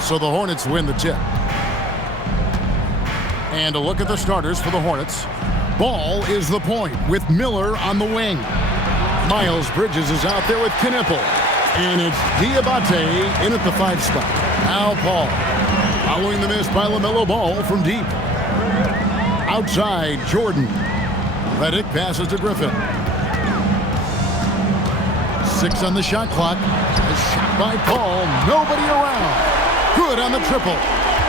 So the Hornets win the tip. And a look at the starters for the Hornets. Ball is the point with Miller on the wing. Miles Bridges is out there with Knueppel. And it's Diabate in at the 5 spot. Now Paul. Following the miss by LaMelo Ball from deep. Outside, Jordan. Redick passes to Griffin. 6 on the shot clock. A shot by Paul. Nobody around. Good on the triple.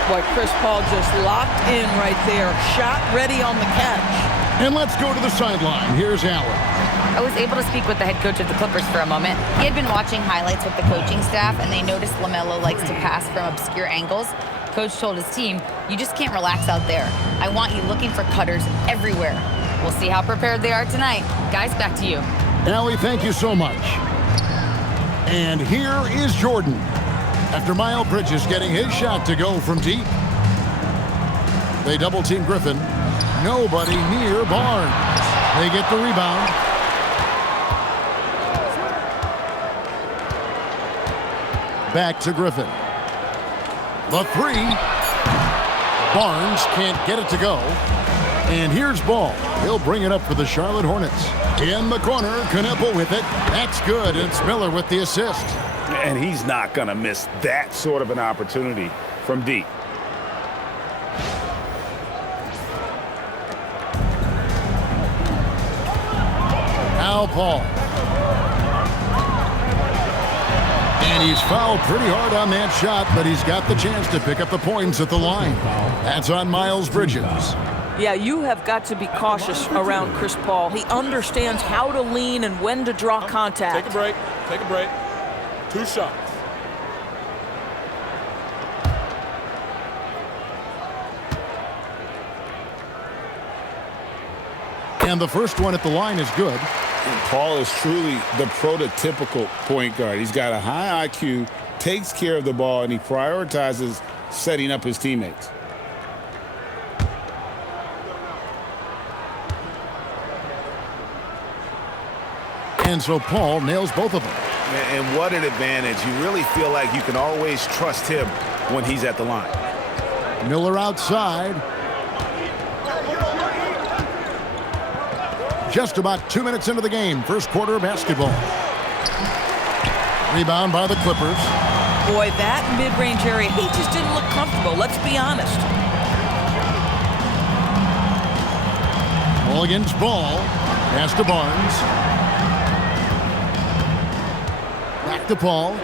Boy, Chris Paul just locked in right there. Shot ready on the catch. And let's go to the sideline. Here's Allen. I was able to speak with the head coach of the Clippers for a moment. He had been watching highlights with the coaching staff, and they noticed LaMelo likes to pass from obscure angles. Coach told his team, you just can't relax out there. I want you looking for cutters everywhere. We'll see how prepared they are tonight. Guys, back to you. Allie, thank you so much. And here is Jordan. After Miles Bridges getting his shot to go from deep. They double-team Griffin. Nobody near Barnes. They get the rebound. Back to Griffin. The 3. Barnes can't get it to go. And here's Ball. He'll bring it up for the Charlotte Hornets. In the corner, Knueppel with it. That's good. It's Miller with the assist. And he's not going to miss that sort of an opportunity from deep. Now Paul. And he's fouled pretty hard on that shot, but he's got the chance to pick up the points at the line. That's on Miles Bridges. Yeah, you have got to be cautious around Chris Paul. He understands how to lean and when to draw contact. Take a break. Take a break. 2 shots. And the first one at the line is good. And Paul is truly the prototypical point guard. He's got a high IQ, takes care of the ball, and he prioritizes setting up his teammates. And so Paul nails both of them. And what an advantage. You really feel like you can always trust him when he's at the line. Miller outside. Just about 2 minutes into the game. First quarter of basketball. Rebound by the Clippers. Boy, that mid-range area, he just didn't look comfortable. Let's be honest. Ball against Ball. Pass to Barnes. Back to Paul.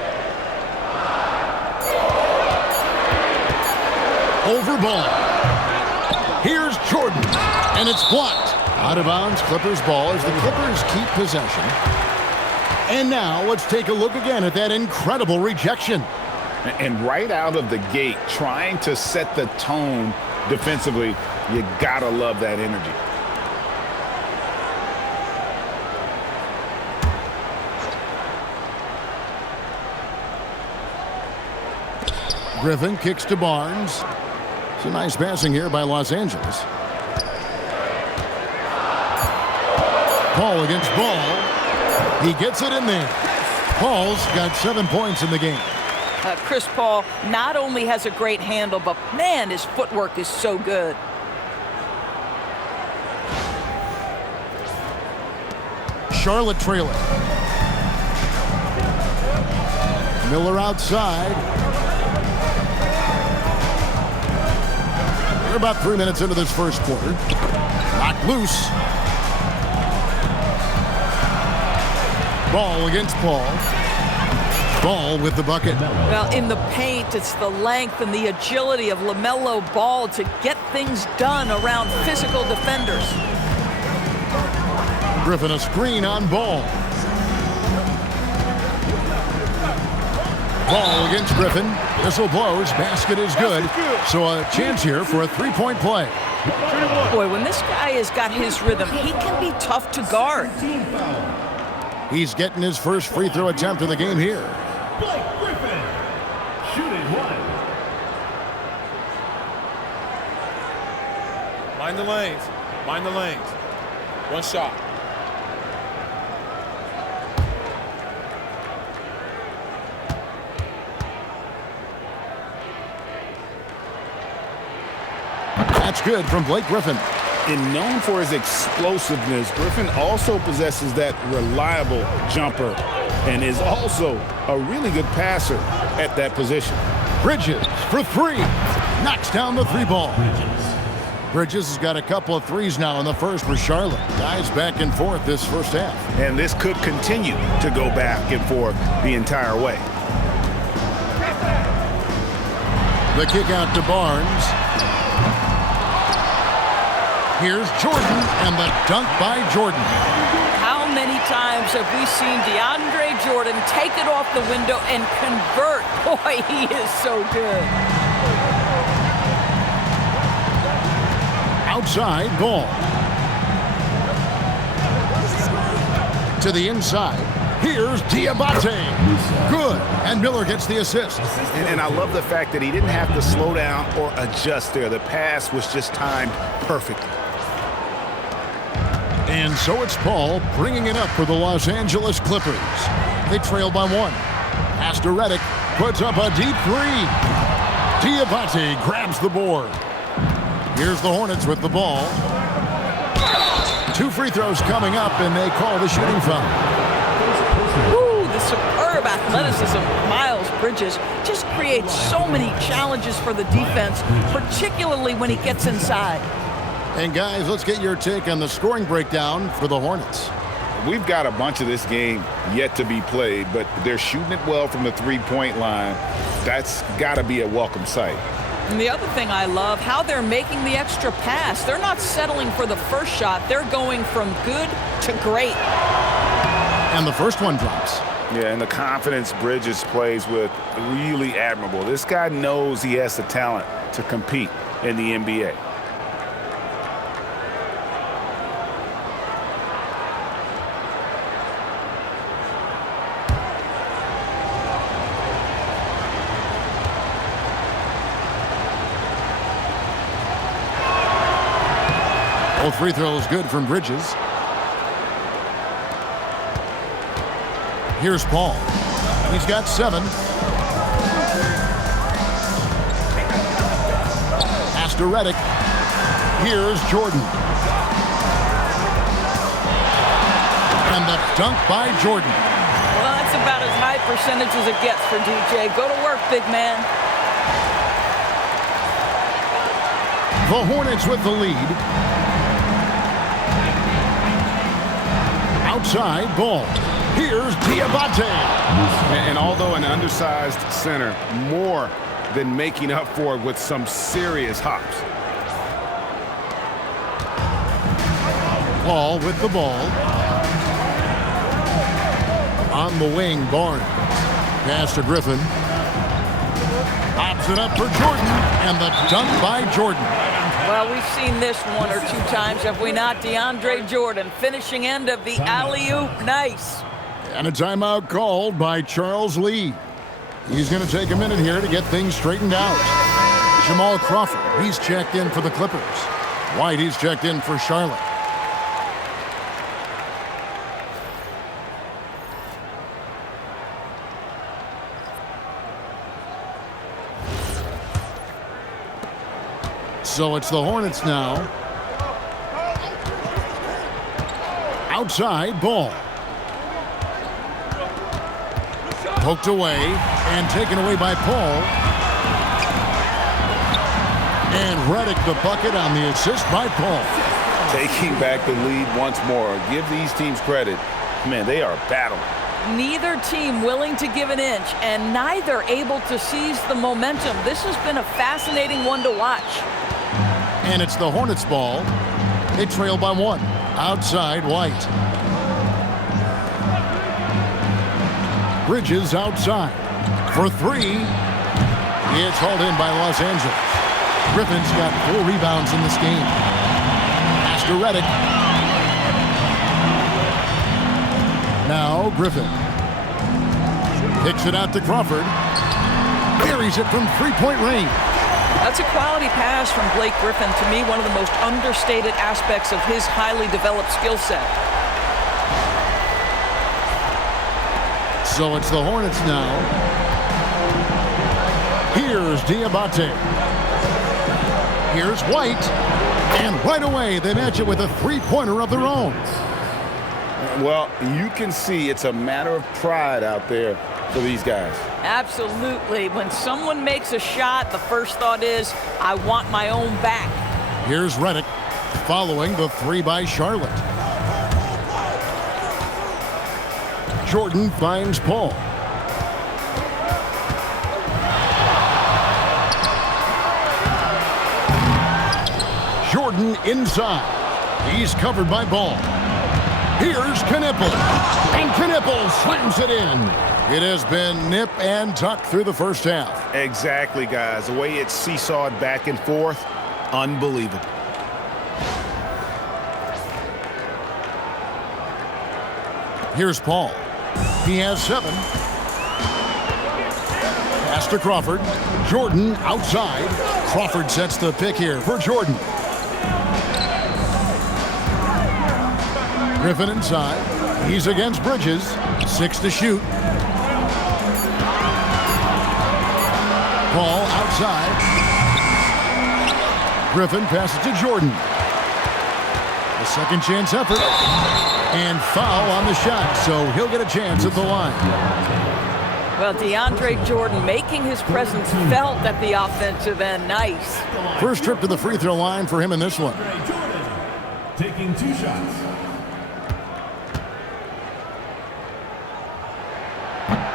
Over Ball. Here's Jordan. And it's blocked. Out of bounds, Clippers ball as the Clippers keep possession. And now let's take a look again at that incredible rejection. And right out of the gate, trying to set the tone defensively, you gotta love that energy. Griffin kicks to Barnes. Some nice passing here by Los Angeles. Paul against Ball. He gets it in there. Paul's got 7 points in the game. Chris Paul not only has a great handle, but man, his footwork is so good. Charlotte trailing. Miller outside. We're about 3 minutes into this first quarter. Knocked loose. Ball against Paul. Ball with the bucket. Well, in the paint, it's the length and the agility of LaMelo Ball to get things done around physical defenders. Griffin a screen on Ball. Ball against Griffin. Whistle blows. Basket is good. So a chance here for a three-point play. Boy, when this guy has got his rhythm, he can be tough to guard. He's getting his first free throw attempt of the game here. Griffin, shooting 1. Mind the lanes. Mind the lanes. 1 shot. That's good from Blake Griffin. And known for his explosiveness, Griffin also possesses that reliable jumper and is also a really good passer at that position. Bridges for three. Knocks down the three ball. Bridges has got a couple of threes now in the first for Charlotte. Guys back and forth this first half. And this could continue to go back and forth the entire way. The kick out to Barnes. Here's Jordan, and the dunk by Jordan. How many times have we seen DeAndre Jordan take it off the window and convert? Boy, he is so good. Outside Ball. To the inside. Here's Diabate. Good. And Miller gets the assist. And I love the fact that he didn't have to slow down or adjust there. The pass was just timed perfectly. And so it's Paul bringing it up for the Los Angeles Clippers. They trail by one. Pass to Redick. Puts up a deep three. Diabate grabs the board. Here's the Hornets with the ball. 2 free throws coming up, and they call the shooting foul. Ooh, the superb athleticism of Miles Bridges just creates so many challenges for the defense, particularly when he gets inside. And guys, let's get your take on the scoring breakdown for the Hornets. We've got a bunch of this game yet to be played, but they're shooting it well from the three-point line. That's got to be a welcome sight. And the other thing I love, how they're making the extra pass. They're not settling for the first shot. They're going from good to great. And the first one drops. Yeah, and the confidence Bridges plays with, really admirable. This guy knows he has the talent to compete in the NBA. Both free throws good from Bridges. Here's Paul. He's got 7. Pass to Redick. Here's Jordan. And the dunk by Jordan. Well, that's about as high percentage as it gets for DJ. Go to work, big man. The Hornets with the lead. Outside Ball. Here's Diabate. And although an undersized center, more than making up for it with some serious hops. Paul with the ball. On the wing, Barnes. Pass to Griffin. Pops it up for Jordan, and the dunk by Jordan. Well, we've seen this 1 or 2 times, have we not? DeAndre Jordan, finishing end of the alley-oop. Nice. And a timeout called by Charles Lee. He's going to take a minute here to get things straightened out. Jamal Crawford, he's checked in for the Clippers. White, he's checked in for Charlotte. So it's the Hornets now. Outside Ball. Poked away and taken away by Paul. And Redick the bucket on the assist by Paul. Taking back the lead once more. Give these teams credit. Man, they are battling. Neither team willing to give an inch, and neither able to seize the momentum. This has been a fascinating one to watch. And it's the Hornets ball. They trail by 1. Outside White. Bridges outside for 3. It's hauled in by Los Angeles. Griffin's got 4 rebounds in this game. Pass to Redick. Now Griffin. Kicks it out to Crawford. Buries it from 3-point range. That's a quality pass from Blake Griffin. To me, one of the most understated aspects of his highly developed skill set. So it's the Hornets now. Here's Diabate. Here's White. And right away, they match it with a three-pointer of their own. Well, you can see it's a matter of pride out there for these guys. Absolutely. When someone makes a shot, the first thought is, I want my own back. Here's Redick following the three by Charlotte. Jordan finds Paul. Jordan inside. He's covered by Ball. Here's Knueppel. And Knueppel slams it in. It has been nip and tuck through the first half. Exactly, guys. The way it's seesawed back and forth, unbelievable. Here's Paul. He has 7. Pass to Crawford. Jordan outside. Crawford sets the pick here for Jordan. Griffin inside. He's against Bridges. 6 to shoot. Ball outside. Griffin passes to Jordan. A second chance effort. And foul on the shot, so he'll get a chance at the line. Well, DeAndre Jordan making his presence felt at the offensive end. Nice. First trip to the free throw line for him in this one. Taking 2 shots.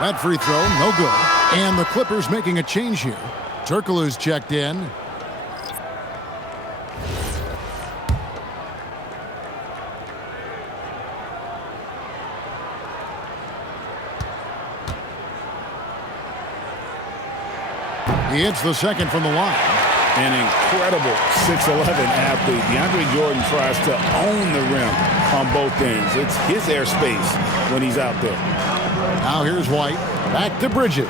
That free throw, no good. And the Clippers making a change here. Turkoglu's checked in. He hits the second from the line. An incredible 6'11" athlete. DeAndre Jordan tries to own the rim on both ends. It's his airspace when he's out there. Now here's White. Back to Bridges.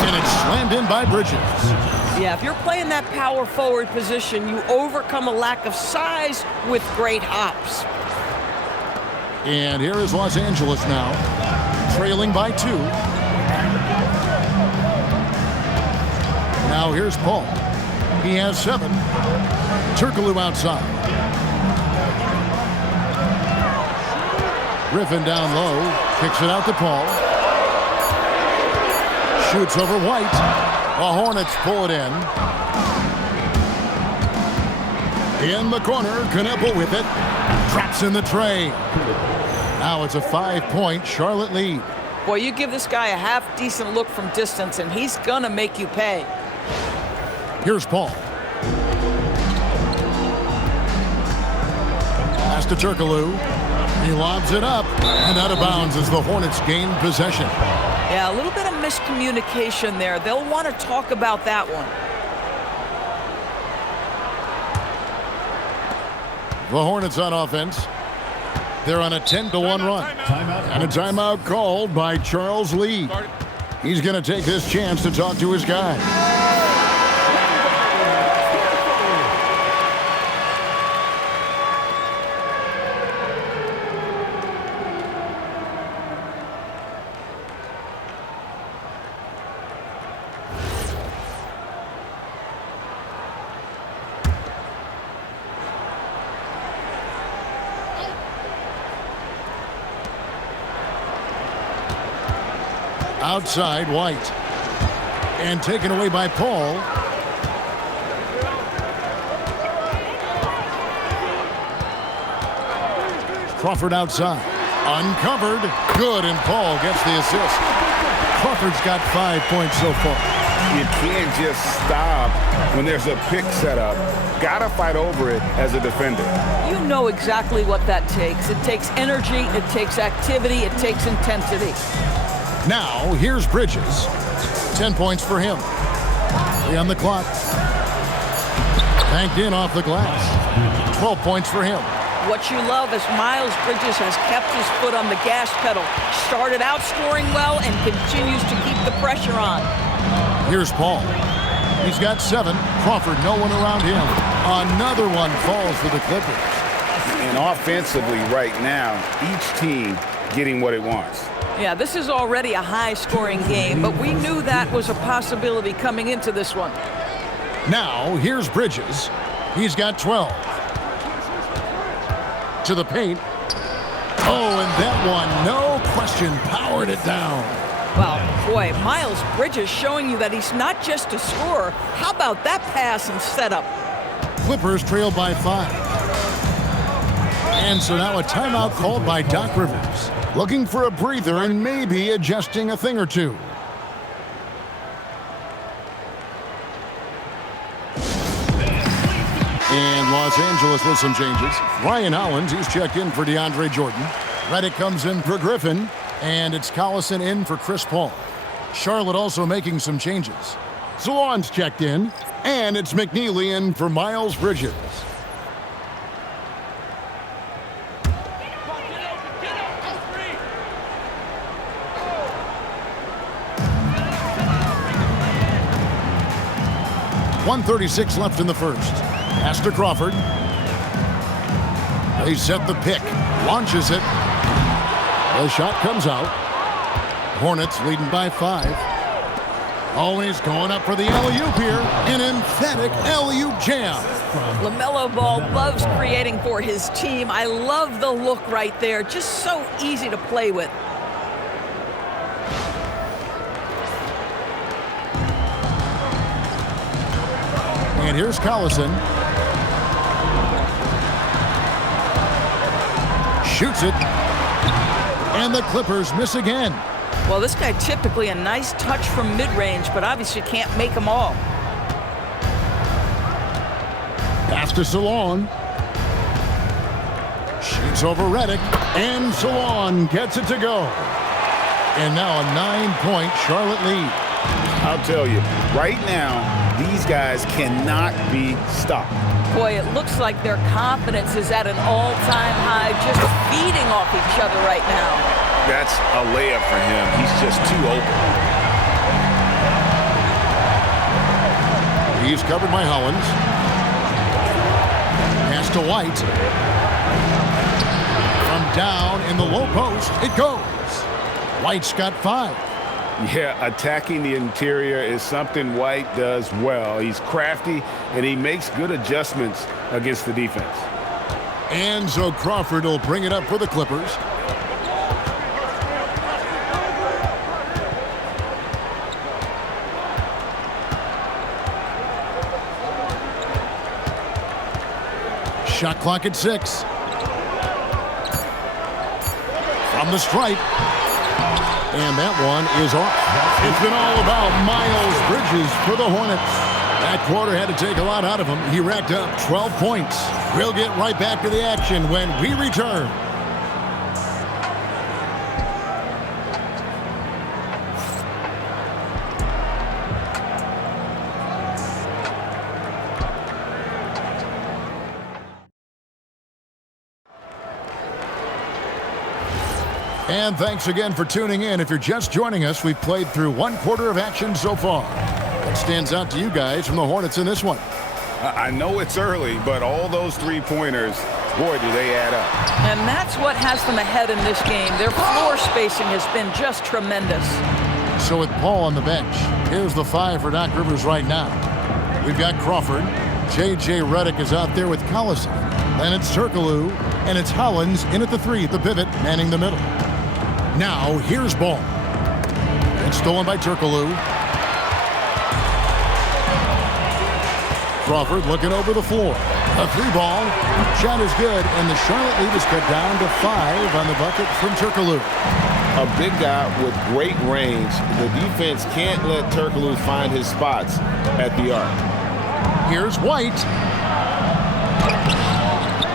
And it's slammed in by Bridges. Yeah, if you're playing that power forward position, you overcome a lack of size with great hops. And here is Los Angeles now, trailing by 2. Now here's Paul. He has 7. Turkoglu outside. Griffin down low. Kicks it out to Paul. Shoots over White. The Hornets pull it in. In the corner, Knueppel with it. Drops in the tray. Now it's a 5-point Charlotte lead. Boy, you give this guy a half-decent look from distance, and he's going to make you pay. Here's Paul. Pass to Turkoglu. He lobs it up, and out of bounds as the Hornets gain possession. Yeah, a little bit of miscommunication there. They'll want to talk about that one. The Hornets on offense. They're on a 10-1 run. And a timeout called by Charles Lee. He's going to take this chance to talk to his guys. Outside, White. And taken away by Paul. Crawford outside. Uncovered. Good, and Paul gets the assist. Crawford's got 5 points so far. You can't just stop when there's a pick set up. Gotta fight over it as a defender. You know exactly what that takes. It takes energy, it takes activity, it takes intensity. Now, here's Bridges. 10 points for him. 3 on the clock. Banked in off the glass. 12 points for him. What you love is Miles Bridges has kept his foot on the gas pedal. Started out scoring well and continues to keep the pressure on. Here's Paul. He's got 7. Crawford, no one around him. Another one falls for the Clippers. And offensively right now, each team getting what it wants. Yeah, this is already a high-scoring game, but we knew that was a possibility coming into this one. Now, here's Bridges. He's got 12. To the paint. Oh, and that one, no question, powered it down. Well, boy, Miles Bridges showing you that he's not just a scorer. How about that pass and setup? Clippers trail by 5. And so now a timeout called by Doc Rivers. Looking for a breather and maybe adjusting a thing or two. And Los Angeles with some changes. Ryan Hollins, he's checked in for DeAndre Jordan. Redick comes in for Griffin. And it's Collison in for Chris Paul. Charlotte also making some changes. Salon's checked in. And it's McNeely in for Miles Bridges. .136 left in the first. Pass to Crawford. They set the pick. Launches it. The shot comes out. Hornets leading by 5. Always going up for the alley-oop here. An emphatic alley-oop jam. LaMelo Ball loves creating for his team. I love the look right there. Just so easy to play with. And here's Collison. Shoots it. And the Clippers miss again. Well, this guy typically a nice touch from mid-range, but obviously can't make them all. Pass to Salon. Shoots over Redick. And Salon gets it to go. And now a 9-point Charlotte lead. I'll tell you, right now, these guys cannot be stopped. Boy, it looks like their confidence is at an all-time high, just feeding off each other right now. That's a layup for him. He's just too open. He's covered by Hollins. Pass to White. From down in the low post, it goes. White's got 5. Yeah, attacking the interior is something White does well. He's crafty, and he makes good adjustments against the defense. And so Crawford will bring it up for the Clippers. Shot clock at 6. From the stripe. And that one is off. It's been all about Miles Bridges for the Hornets. That quarter had to take a lot out of him. He racked up 12 points. We'll get right back to the action when we return. And thanks again for tuning in. If you're just joining us, we've played through 1 quarter of action so far. What stands out to you guys from the Hornets in this one? I know it's early, but all those three-pointers, boy, do they add up. And that's what has them ahead in this game. Their floor spacing has been just tremendous. So with Paul on the bench, here's the 5 for Doc Rivers right now. We've got Crawford. J.J. Redick is out there with Collison. Then it's Turkoglu, and it's Hollins in at the 3 at the pivot, manning the middle. Now, here's Ball. It's stolen by Turkoglu. Crawford looking over the floor. A 3 ball. Shot is good, and the Charlotte lead is cut down to 5 on the bucket from Turkoglu. A big guy with great range. The defense can't let Turkoglu find his spots at the arc. Here's White.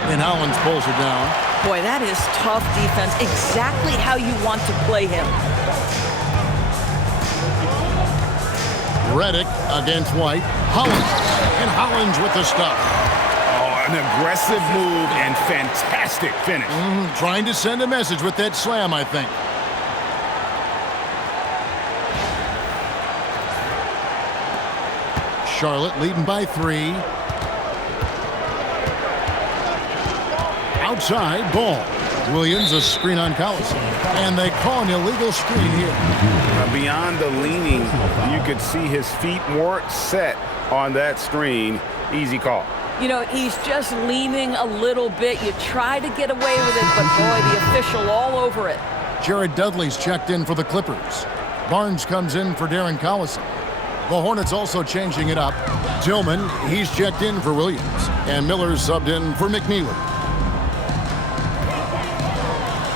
And Hollins pulls it down. Boy, that is tough defense. Exactly how you want to play him. Redick against White. Hollins. And Hollins with the stop. Oh, an aggressive move and fantastic finish. Trying to send a message with that slam, I think. Charlotte leading by 3. Outside, Ball. Williams, a screen on Collison. And they call an illegal screen here. Beyond the leaning, you could see his feet weren't set on that screen. Easy call. You know, he's just leaning a little bit. You try to get away with it, but boy, the official all over it. Jared Dudley's checked in for the Clippers. Barnes comes in for Darren Collison. The Hornets also changing it up. Tillman, he's checked in for Williams. And Miller's subbed in for McNeely.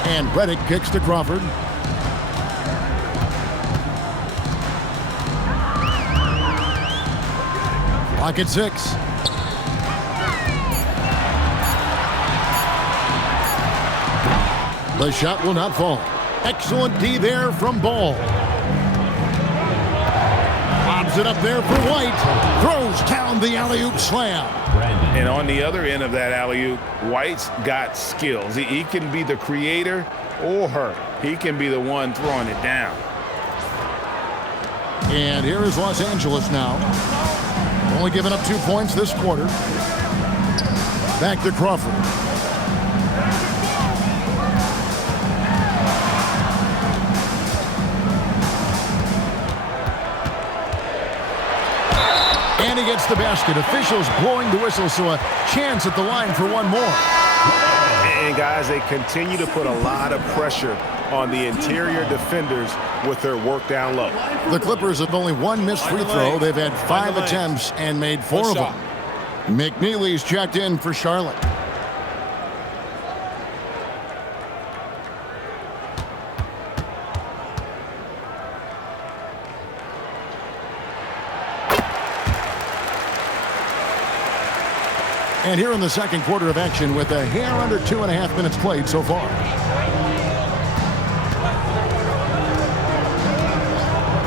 And Redick kicks to Crawford. Clock at 6. The shot will not fall. Excellent D there from Ball. Lobs it up there for White. Throws down the alley-oop slam. And on the other end of that alley-oop, White's got skills. He can be the creator or her. He can be the one throwing it down. And here is Los Angeles now. Only giving up 2 points this quarter. Back to Crawford. And he gets the basket. Officials blowing the whistle, so a chance at the line for one more. And guys, they continue to put a lot of pressure on the interior defenders with their work down low. The Clippers have only one missed free throw. They've had 5 attempts and made 4 of them. McNeely's checked in for Charlotte. And here in the second quarter of action with a hair under 2.5 minutes played so far.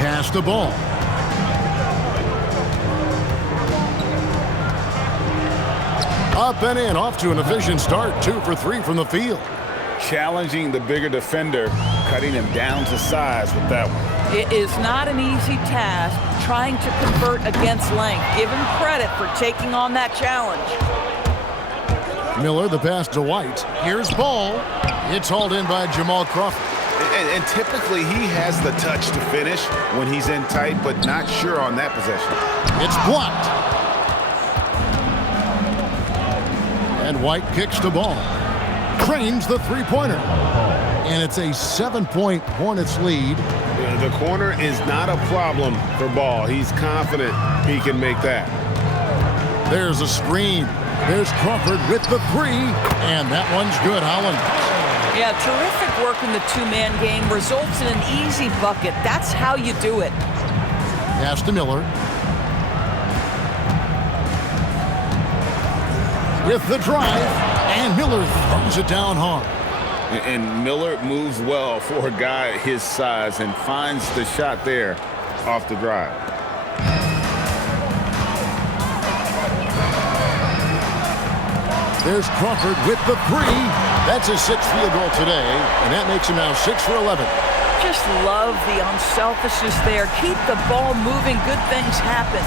Pass the ball. Up and in, off to an efficient start. 2 for 3 from the field. Challenging the bigger defender, cutting him down to size with that one. It is not an easy task trying to convert against length. Give him credit for taking on that challenge. Miller, the pass to White. Here's Ball. It's hauled in by Jamal Crawford. And typically he has the touch to finish when he's in tight, but not sure on that possession. It's blocked. And White kicks the ball. Cranes the three-pointer. And it's a 7-point Hornets lead. The corner is not a problem for Ball. He's confident he can make that. There's a screen. There's Crawford with the 3. And that one's good, Holland. Yeah, terrific work in the two-man game. Results in an easy bucket. That's how you do it. Pass to Miller. With the drive. And Miller throws it down hard. And Miller moves well for a guy his size and finds the shot there off the drive. There's Crawford with the 3. That's his 6th field goal today, and that makes him now 6 for 11. Just love the unselfishness there. Keep the ball moving. Good things happen.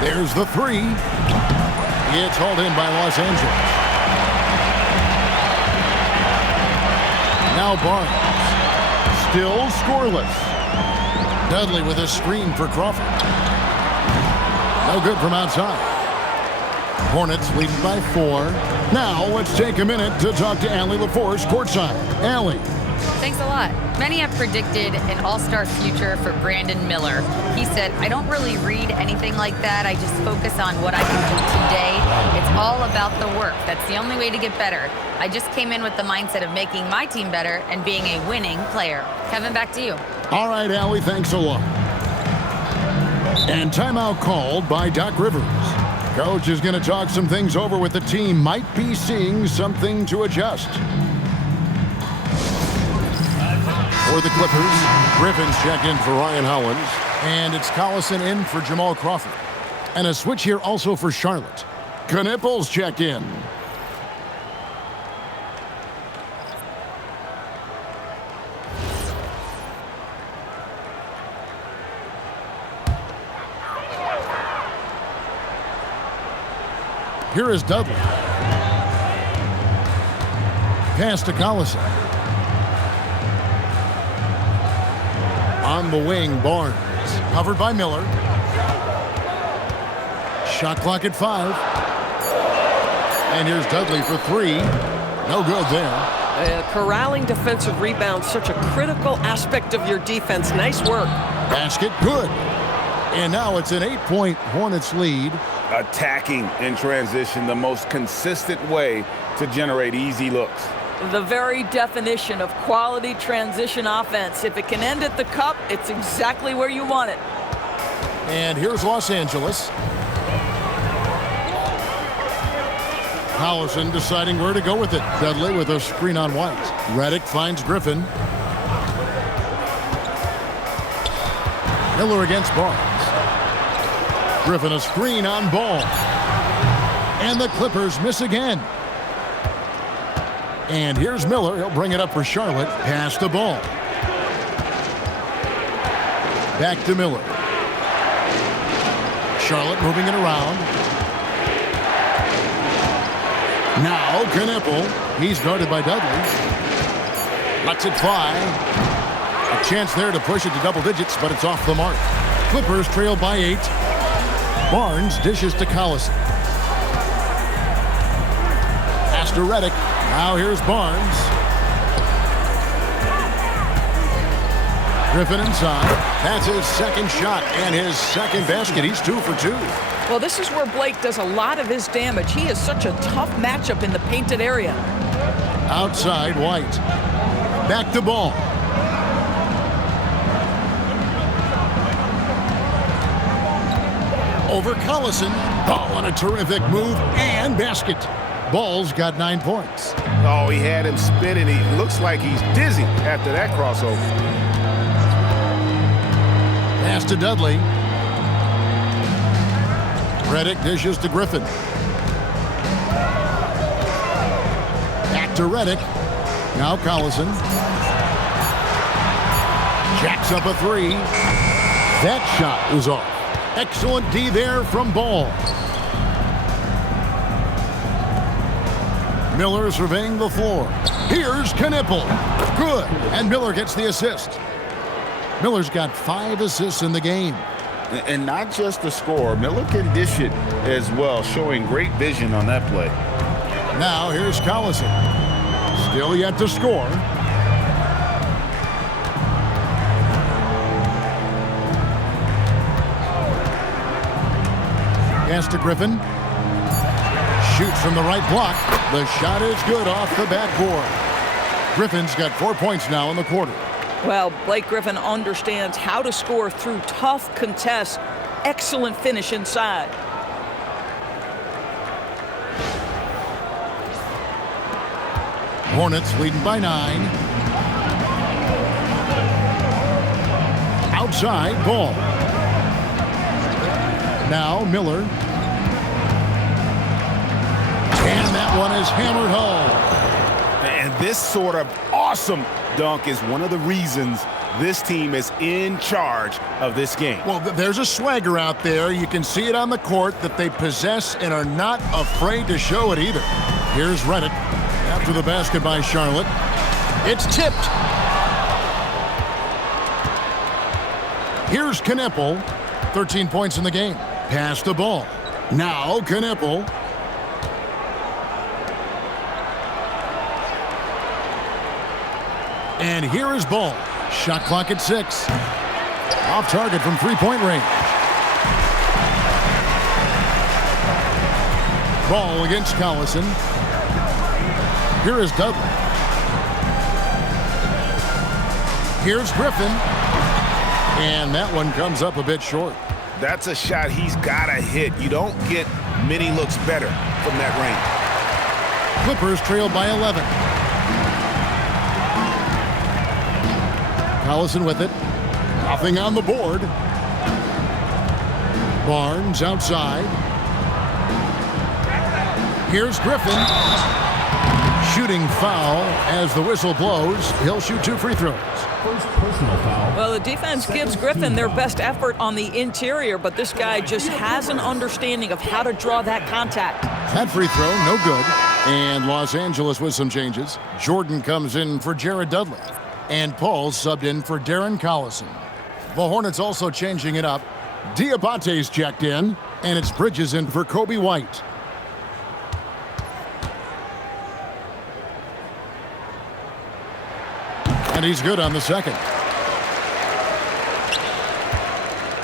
There's the 3. It's hauled in by Los Angeles. Now Barnes. Still scoreless. Dudley with a screen for Crawford. No good from outside. Hornets leading by 4. Now let's take a minute to talk to Allie LaForce courtside. Allie. Thanks a lot. Many have predicted an all-star future for Brandon Miller. He said, I don't really read anything like that. I just focus on what I can do today. It's all about the work. That's the only way to get better. I just came in with the mindset of making my team better and being a winning player. Kevin, back to you. All right, Allie, thanks a lot. And timeout called by Doc Rivers. Coach is going to talk some things over with the team. Might be seeing something to adjust. For the Clippers, Griffin's check in for Ryan Hollins. And it's Collison in for Jamal Crawford. And a switch here also for Charlotte. Kon Knueppel's checked in. Here is Dudley. Pass to Collison. On the wing, Barnes. Covered by Miller. Shot clock at 5. And here's Dudley for 3. No good there. Corralling defensive rebounds, such a critical aspect of your defense. Nice work. Basket, good. And now it's an 8-point Hornets lead. Attacking in transition, the most consistent way to generate easy looks. The very definition of quality transition offense. If it can end at the cup, it's exactly where you want it. And here's Los Angeles. Collison deciding where to go with it. Dudley with a screen on White. Redick finds Griffin. Miller against Barnes. Griffin a screen on Ball. And the Clippers miss again. And here's Miller. He'll bring it up for Charlotte. Pass the Ball. Back to Miller. Charlotte moving it around. Now Knueppel. He's guarded by Dudley. Lets it fly. A chance there to push it to double digits, but it's off the mark. Clippers trail by 8. Barnes dishes to Collison. Pass to Redick. Now here's Barnes. Griffin inside. That's his second shot and his second basket. He's 2 for 2. Well, this is where Blake does a lot of his damage. He is such a tough matchup in the painted area. Outside, White. Back to Ball. Over Collison. Ball on a terrific move and basket. Ball's got 9 points. Oh, he had him spinning. He looks like he's dizzy after that crossover. Pass to Dudley. Redick dishes to Griffin. Back to Redick. Now Collison. Jacks up a 3. That shot is off. Excellent D there from Ball. Miller surveying the floor. Here's Knueppel. Good. And Miller gets the assist. Miller's got 5 assists in the game. And not just the score. Miller can dish it as well, showing great vision on that play. Now here's Collison. Still yet to score. Pass to Griffin. Shoots from the right block. The shot is good off the backboard. Griffin's got 4 points now in the quarter. Well, Blake Griffin understands how to score through tough contests. Excellent finish inside. Hornets leading by 9. Outside, Ball. Now Miller. And that one is hammered home. And this sort of awesome dunk is one of the reasons this team is in charge of this game. Well, there's a swagger out there. You can see it on the court that they possess and are not afraid to show it either. Here's Redick after the basket by Charlotte. It's tipped. Here's Knueppel. 13 points in the game. Pass the Ball. Now Knueppel. And here is Ball. Shot clock at 6. Off target from three-point range. Ball against Collison. Here is Dudley. Here's Griffin. And that one comes up a bit short. That's a shot he's got to hit. You don't get many looks better from that range. Clippers trail by 11. Collison with it. Nothing on the board. Barnes outside. Here's Griffin. Shooting foul as the whistle blows. He'll shoot 2 free throws. First personal foul. Well, the defense gives Griffin their best effort on the interior, but this guy just has an understanding of how to draw that contact. That free throw, no good. And Los Angeles with some changes. Jordan comes in for Jared Dudley. And Paul subbed in for Darren Collison. The Hornets also changing it up. Diabate's checked in, and it's Bridges in for Kobe White. And he's good on the second.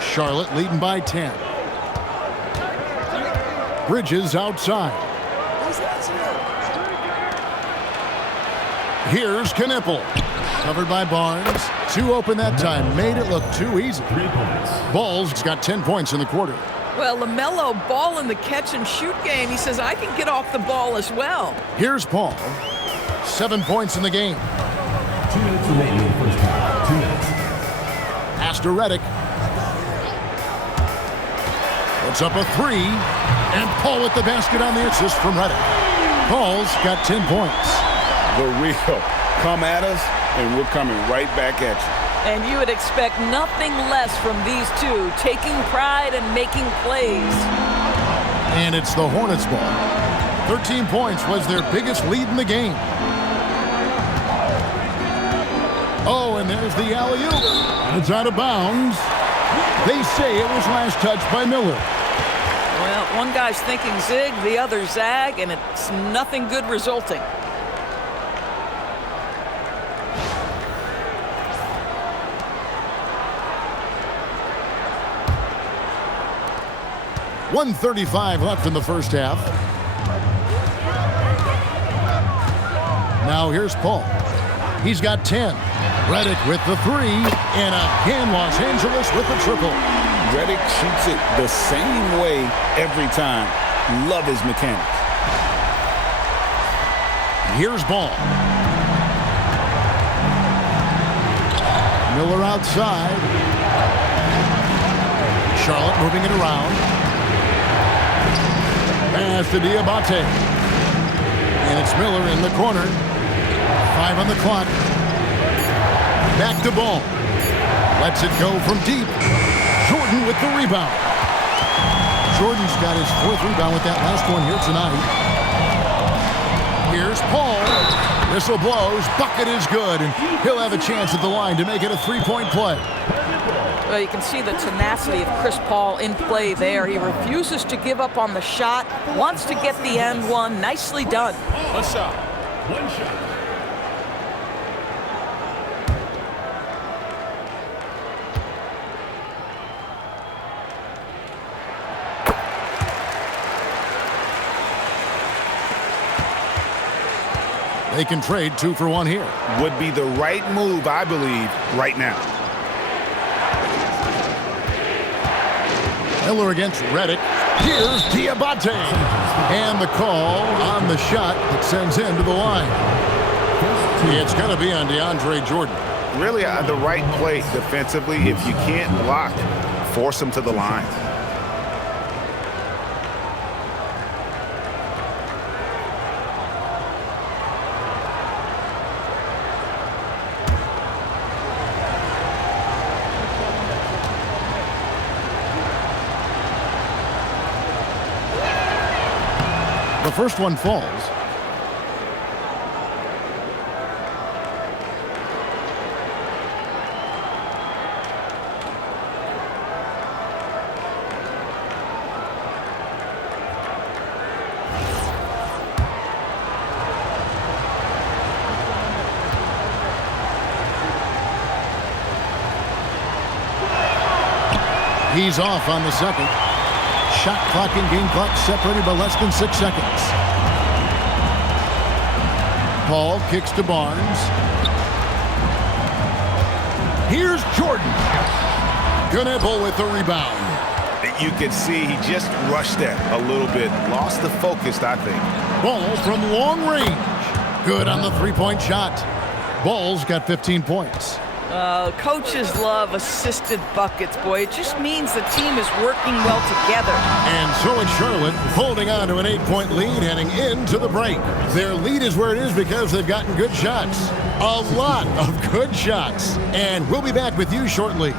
Charlotte leading by 10. Bridges outside. Here's Knueppel. Covered by Barnes. 2 open that time. Made it look too easy. 3 points. Ball's got 10 points in the quarter. Well, LaMelo Ball in the catch-and-shoot game, he says, I can get off the ball as well. Here's Paul. 7 points in the game. 2 minutes remaining in the first half. 2 minutes. Pass to Redick. Puts up a 3. And Paul with the basket on the assist from Redick. Paul's got 10 points. The real come at us, and we're coming right back at you. And you would expect nothing less from these two, taking pride and making plays. And it's the Hornets ball. 13 points was their biggest lead in the game. Oh, and there's the alley-oop. It's out of bounds. They say it was last touched by Miller. Well, one guy's thinking zig, the other zag, and it's nothing good resulting. .135 left in the first half. Now here's Paul. He's got 10. Redick with the 3, and again Los Angeles with the triple. Redick shoots it the same way every time. Love his mechanics. Here's Ball. Miller outside. Charlotte moving it around. Pass to Diabate. And it's Miller in the corner. 5 on the clock. Back to Ball. Lets it go from deep. Jordan with the rebound. Jordan's got his 4th rebound with that last one here tonight. Here's Paul. Whistle blows. Bucket is good. And he'll have a chance at the line to make it a 3-point play. Well, you can see the tenacity of Chris Paul in play there. He refuses to give up on the shot, wants to get the end one. Nicely done. One shot. One shot. They can trade 2 for 1 here. Would be the right move, I believe, right now. Miller against Redick. Here's Diabate. And the call on the shot that sends him to the line. It's going to be on DeAndre Jordan. Really, the right play defensively. If you can't block, force him to the line. The first one falls. He's off on the second. Shot clock and game clock separated by less than 6 seconds. Paul kicks to Barnes. Here's Jordan. Knueppel with the rebound. You can see he just rushed that a little bit. Lost the focus, I think. Ball from long range. Good on the 3-point shot. Ball's got 15 points. Coaches love assisted buckets, boy. It just means the team is working well together. And so it's Charlotte holding on to an 8-point lead heading into the break. Their lead is where it is because they've gotten good shots. A lot of good shots. And we'll be back with you shortly.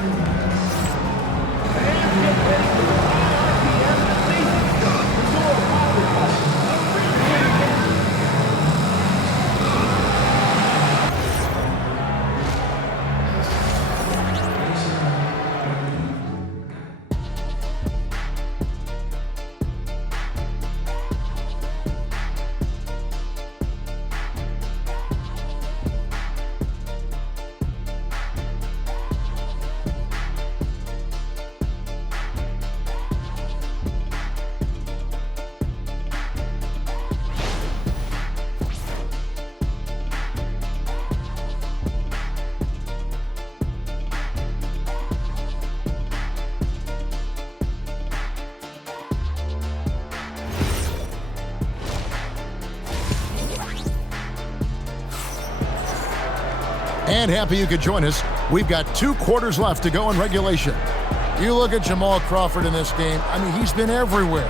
And happy you could join us. We've got 2 quarters left to go in regulation. You look at Jamal Crawford in this game. I mean, he's been everywhere.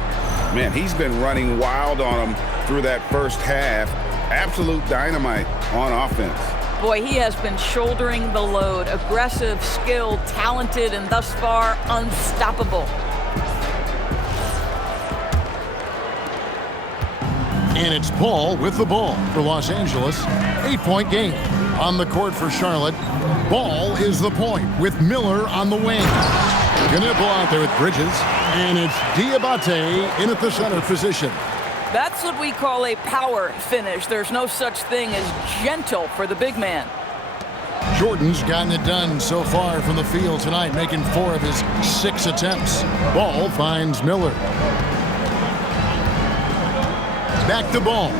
Man, he's been running wild on him through that first half. Absolute dynamite on offense. Boy, he has been shouldering the load. Aggressive, skilled, talented, and thus far, unstoppable. And it's Ball with the ball for Los Angeles. 8-point game. On the court for Charlotte, Ball is the point with Miller on the wing. Knueppel out there with Bridges, and it's Diabate in at the center position. That's what we call a power finish. There's no such thing as gentle for the big man. Jordan's gotten it done so far from the field tonight, making 4 of his 6 attempts. Ball finds Miller. Back to Ball.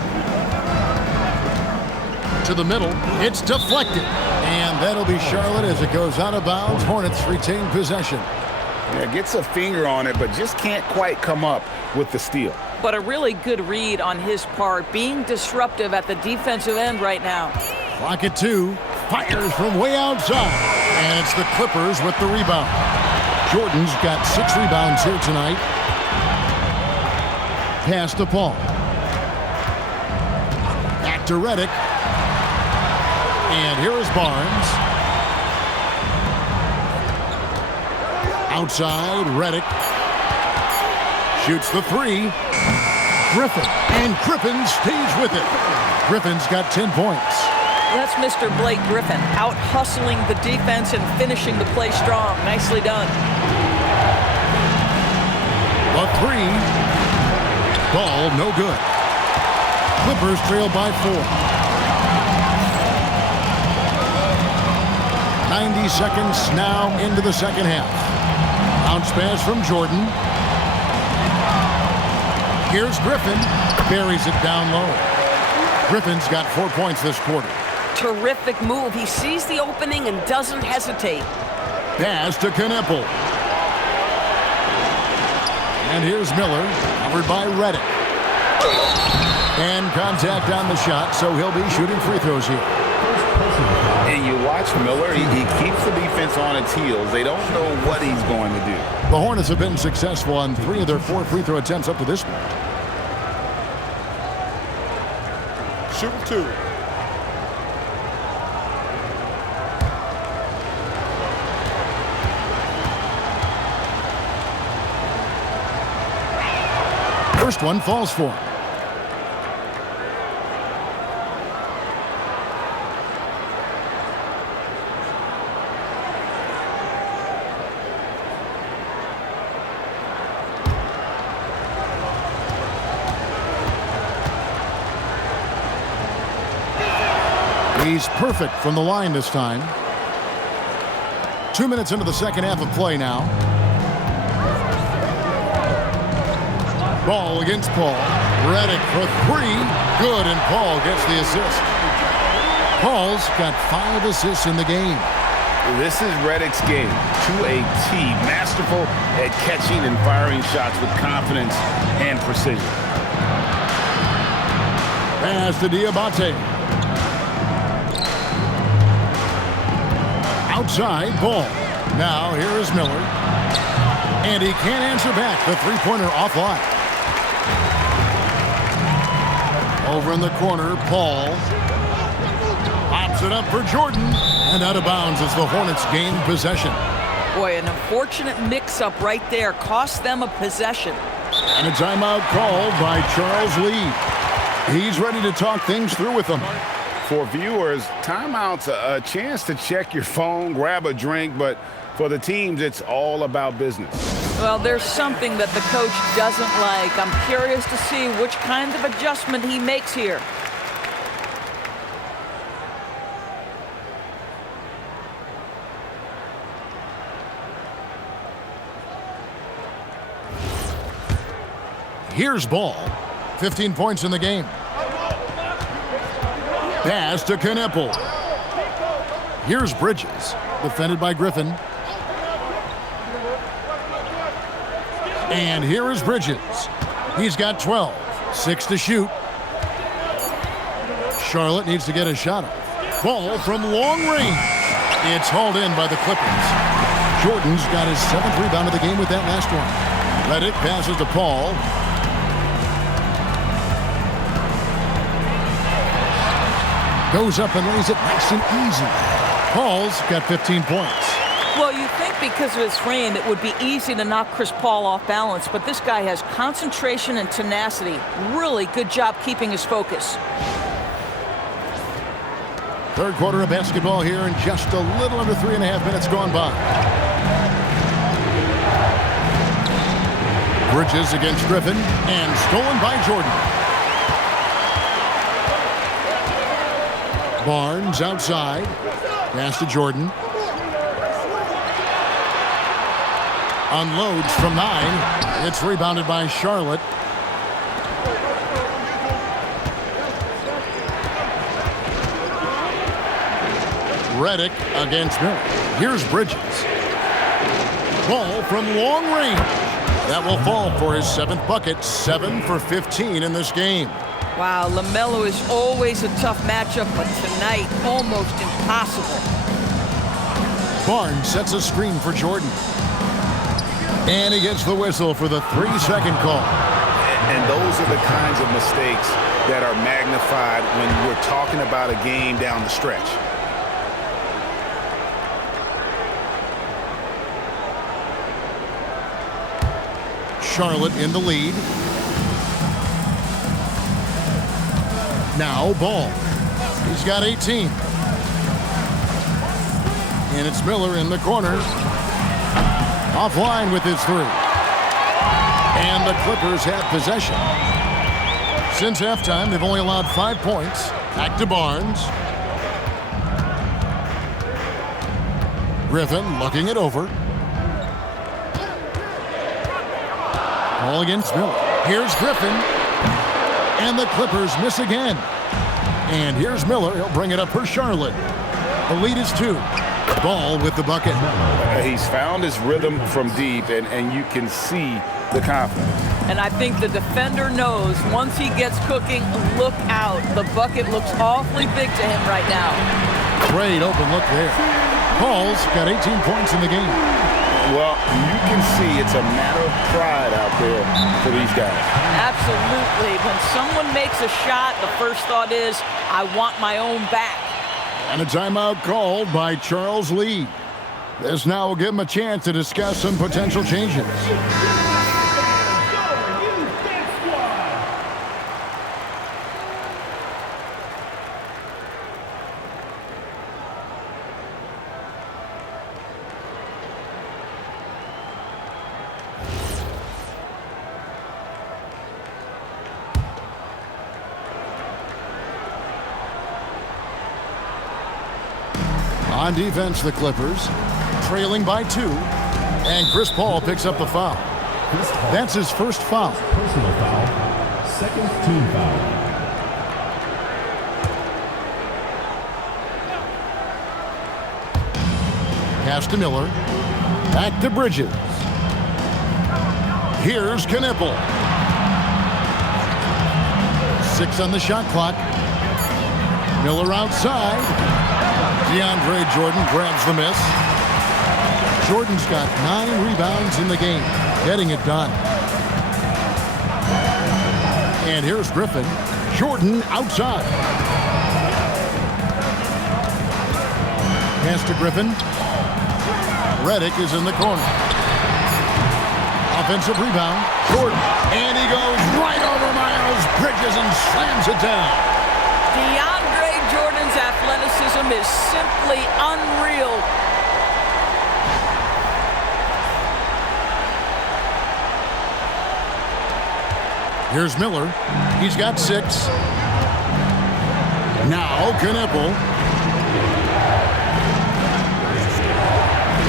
To the middle, it's deflected, and that'll be Charlotte as it goes out of bounds. Hornets retain possession. Yeah, gets a finger on it, but just can't quite come up with the steal. But a really good read on his part, being disruptive at the defensive end right now. Clock at 2, fires from way outside, and it's the Clippers with the rebound. Jordan's got 6 rebounds here tonight. Pass to Paul. Back to Redick. And here is Barnes. Outside, Redick. Shoots the 3. Griffin. And Griffin stays with it. Griffin's got 10 points. That's Mr. Blake Griffin, out hustling the defense and finishing the play strong. Nicely done. The 3. Ball, no good. Clippers trail by 4. 90 seconds now into the second half. Bounce pass from Jordan. Here's Griffin. Buries it down low. Griffin's got 4 points this quarter. Terrific move. He sees the opening and doesn't hesitate. Pass to Knueppel. And here's Miller, covered by Redick. And contact on the shot, so he'll be shooting free throws here. And you watch Miller, he keeps the defense on its heels. They don't know what he's going to do. The Hornets have been successful on 3 of their 4 free throw attempts up to this point. Shooting 2. First one falls for him. He's perfect from the line this time. 2 minutes into the second half of play now. Ball against Paul. Redick for 3. Good, and Paul gets the assist. Paul's got 5 assists in the game. This is Redick's game to a T. Masterful at catching and firing shots with confidence and precision. Pass to Diabate. outside, Ball. Now here is Miller. And he can't answer back. The three-pointer offline. Over in the corner, Paul. Pops it up for Jordan. And out of bounds as the Hornets gain possession. Boy, an unfortunate mix-up right there. Cost them a possession. And a timeout called by Charles Lee. He's ready to talk things through with them. For viewers, timeout's a chance to check your phone, grab a drink, but for the teams, it's all about business. Well, there's something that the coach doesn't like. I'm curious to see which kind of adjustment he makes here. Here's Ball. 15 points in the game. Pass to Kon Knueppel. Here's Bridges. Defended by Griffin. And here is Bridges. He's got 12. 6 to shoot. Charlotte needs to get a shot off. Ball from long range. It's hauled in by the Clippers. Jordan's got his 7th rebound of the game with that last one. Redick passes to Paul. Goes up and lays it nice and easy. Paul's got 15 points. Well, you think because of his frame, it would be easy to knock Chris Paul off balance, but this guy has concentration and tenacity. Really good job keeping his focus. Third quarter of basketball here, and just a little under 3.5 minutes gone by. Bridges against Griffin, and stolen by Jordan. Barnes outside. Pass to Jordan. Unloads from 9. It's rebounded by Charlotte. Redick against Miller. Here's Bridges. Ball from long range. That will fall for his 7th bucket. 7 for 15 in this game. Wow, LaMelo is always a tough matchup, but tonight, almost impossible. Barnes sets a screen for Jordan. And he gets the whistle for the 3-second call. And those are the kinds of mistakes that are magnified when we're talking about a game down the stretch. Charlotte in the lead. Now Ball. He's got 18. And it's Miller in the corner. Offline with his 3. And the Clippers have possession. Since halftime, they've only allowed 5 points. Back to Barnes. Griffin looking it over. Ball against Miller. Here's Griffin. And the Clippers miss again. And here's Miller. He'll bring it up for Charlotte. The lead is 2. Ball with the bucket. He's found his rhythm from deep, and you can see the confidence. And I think the defender knows once he gets cooking, look out. The bucket looks awfully big to him right now. Great open look there. Paul's got 18 points in the game. Well, you can see it's a matter of pride out there for these guys. Absolutely. When someone makes a shot, the first thought is, I want my own back. And a timeout called by Charles Lee. This now will give him a chance to discuss some potential changes. On defense, the Clippers trailing by 2, and Chris Paul picks up the foul. That's his first foul. Personal foul. 2nd team foul. Pass to Miller. Back to Bridges. Here's Kon Knueppel. 6 on the shot clock. Miller outside. DeAndre Jordan grabs the miss. Jordan's got 9 rebounds in the game, getting it done. And here's Griffin. Jordan outside. Pass to Griffin. Redick is in the corner. Offensive rebound. Jordan. And he goes right over Miles Bridges and slams it down. DeAndre Jordan's athleticism is simply unreal. Here's Miller. He's got 6. Now Knueppel.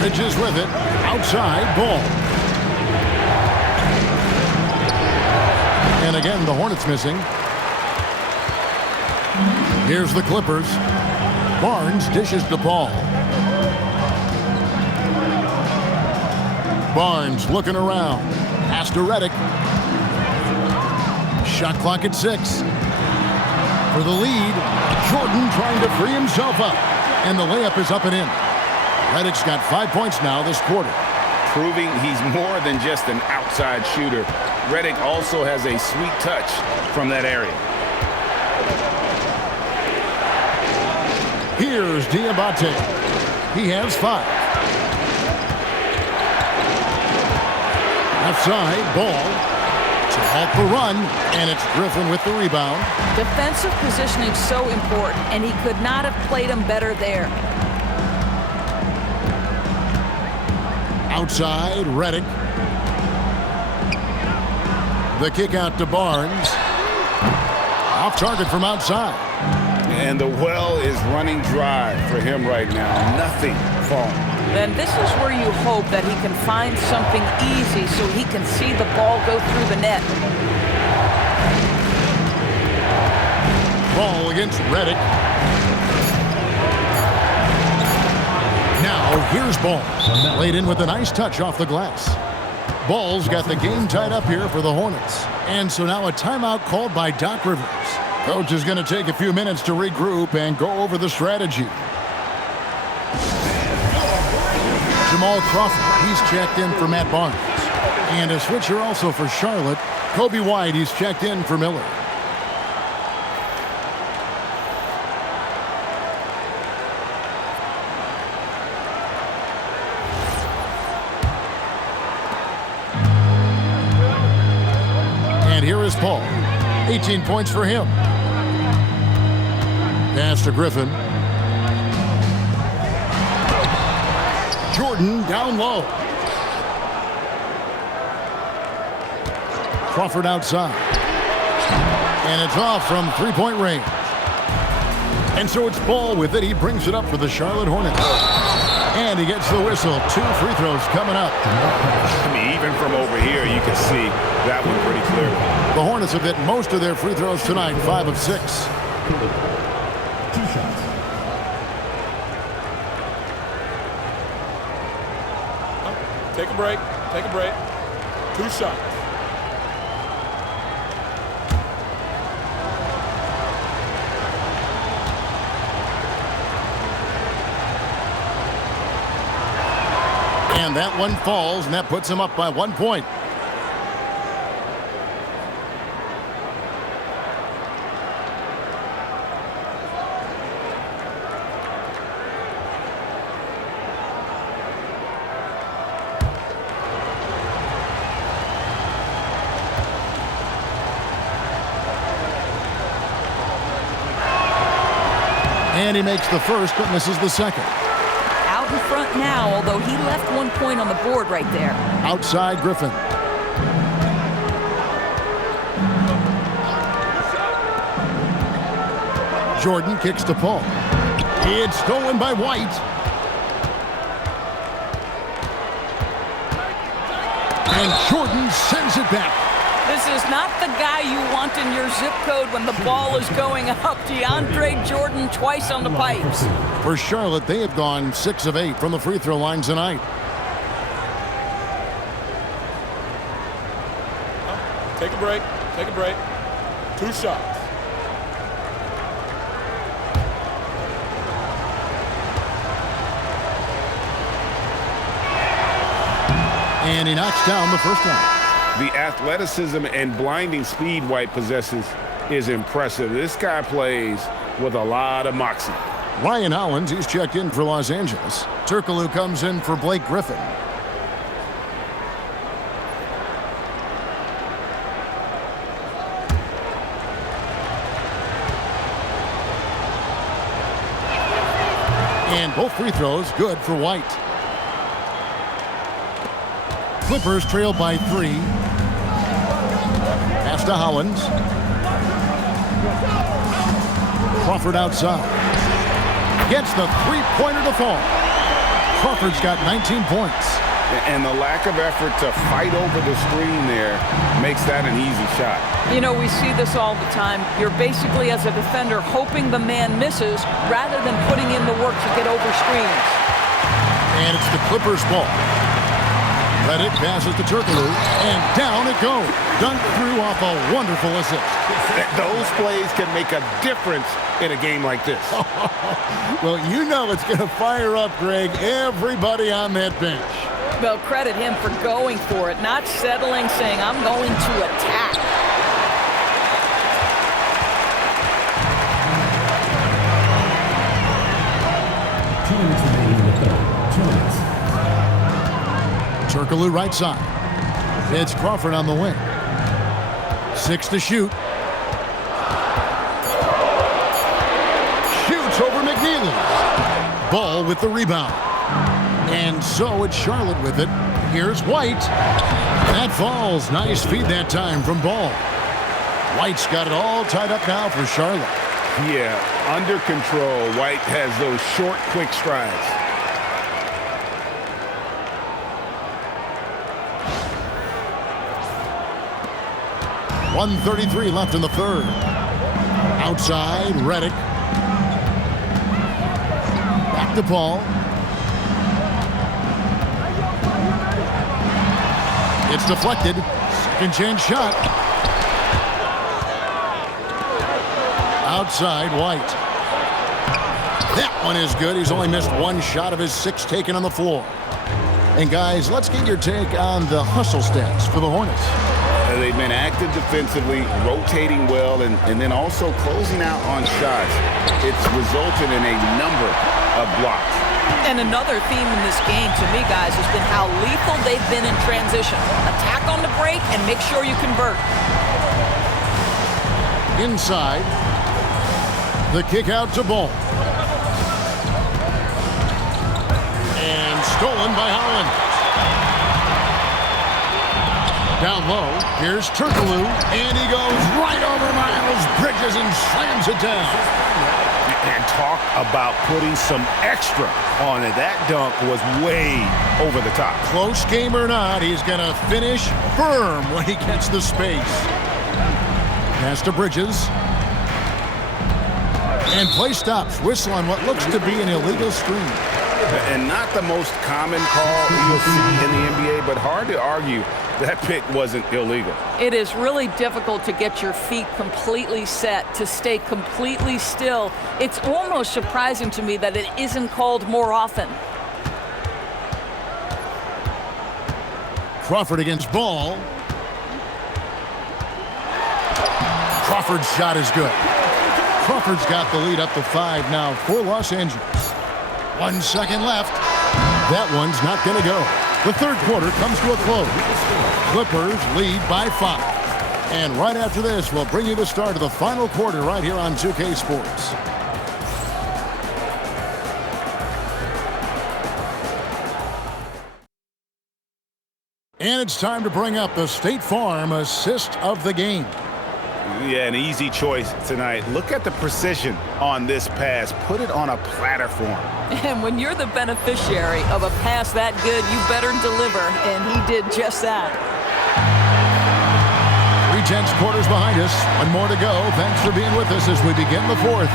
Bridges with it. Outside Ball. And again, the Hornets missing. Here's the Clippers. Barnes dishes to Ball. Barnes looking around. Pass to Redick. Shot clock at 6. For the lead, Jordan trying to free himself up. And the layup is up and in. Redick's got 5 points now this quarter. Proving he's more than just an outside shooter. Redick also has a sweet touch from that area. Here's Diabate. He has 5. Outside, Ball. To halt the run, and it's Griffin with the rebound. Defensive positioning so important, and he could not have played him better there. Outside, Redick. The kick out to Barnes. Off target from outside. And the well is running dry for him right now. Nothing falling. Then this is where you hope that he can find something easy so he can see the ball go through the net. Ball against Redick. Now here's Ball. Laid in with a nice touch off the glass. Ball's got the game tied up here for the Hornets. And so now a timeout called by Doc Rivers. Coach is going to take a few minutes to regroup and go over the strategy. Jamal Crawford, he's checked in for Matt Barnes. And a switcher also for Charlotte. Kobe White, he's checked in for Miller. And here is Paul. 18 points for him. Pass to Griffin. Jordan down low. Crawford outside. And it's off from three-point range. And so it's Ball with it. He brings it up for the Charlotte Hornets. And he gets the whistle. 2 free throws coming up. I mean, even from over here, you can see that one pretty clearly. The Hornets have hit most of their free throws tonight, 5 of 6. 2 shots. Take a break. Take a break. 2 shots. And that one falls, and that puts him up by 1 point. And he makes the first, but misses the second. Out in front now, although he left 1 point on the board right there. Outside Griffin. Jordan kicks to Paul. It's stolen by White. And Jordan sends it back. This is not the guy you want in your zip code when the ball is going up. DeAndre Jordan twice on the pipes. For Charlotte, they have gone 6 of 8 from the free throw line tonight. Take a break. Take a break. 2 shots. And he knocks down the first one. The athleticism and blinding speed White possesses is impressive. This guy plays with a lot of moxie. Ryan Hollins, he's checked in for Los Angeles. Turkoglu comes in for Blake Griffin. And both free throws good for White. Clippers trail by 3. Pass to Hollins. Crawford outside. Gets the three-pointer to fall. Crawford's got 19 points. And the lack of effort to fight over the screen there makes that an easy shot. You know, we see this all the time. You're basically, as a defender, hoping the man misses rather than putting in the work to get over screens. And it's the Clippers' ball. Redick passes to Turkoglu, and down it goes. Dunked through off a wonderful assist. Those plays can make a difference in a game like this. Well, you know it's going to fire up, Greg, everybody on that bench. Well, credit him for going for it, not settling, saying, I'm going to attack. Turkoglu right side. It's Crawford on the wing. 6 to shoot. Shoots over McNeely. Ball with the rebound. And so it's Charlotte with it. Here's White. That falls. Nice feed that time from Ball. White's got it all tied up now for Charlotte. Yeah, under control. White has those short, quick strides. .133 left in the third. Outside, Redick. Back to Ball. It's deflected. Second chance shot. Outside, White. That one is good. He's only missed one shot of his 6 taken on the floor. And guys, let's get your take on the hustle stats for the Hornets. They've been active defensively, rotating well, and then also closing out on shots. It's resulted in a number of blocks. And another theme in this game, to me, guys, has been how lethal they've been in transition. Attack on the break and make sure you convert. Inside. The kick out to Ball. And stolen by Holland. Down low, here's Turkoglu, and he goes right over Miles Bridges and slams it down. And talk about putting some extra on it. That dunk was way over the top. Close game or not, he's going to finish firm when he gets the space. Pass to Bridges. And play stops. Whistle on what looks to be an illegal screen. And not the most common call you'll see in the NBA, but hard to argue that pick wasn't illegal. It is really difficult to get your feet completely set, to stay completely still. It's almost surprising to me that it isn't called more often. Crawford against Ball. Crawford's shot is good. Crawford's got the lead up to 5 now for Los Angeles. 1 second left. That one's not going to go. The third quarter comes to a close. Clippers lead by 5. And right after this, we'll bring you the start of the final quarter right here on 2K Sports. And it's time to bring up the State Farm assist of the game. Yeah, an easy choice tonight. Look at the precision on this pass. Put it on a platter form. And when you're the beneficiary of a pass that good, you better deliver, and he did just that. 3/10 quarters behind us. 1 more to go. Thanks for being with us as we begin the fourth.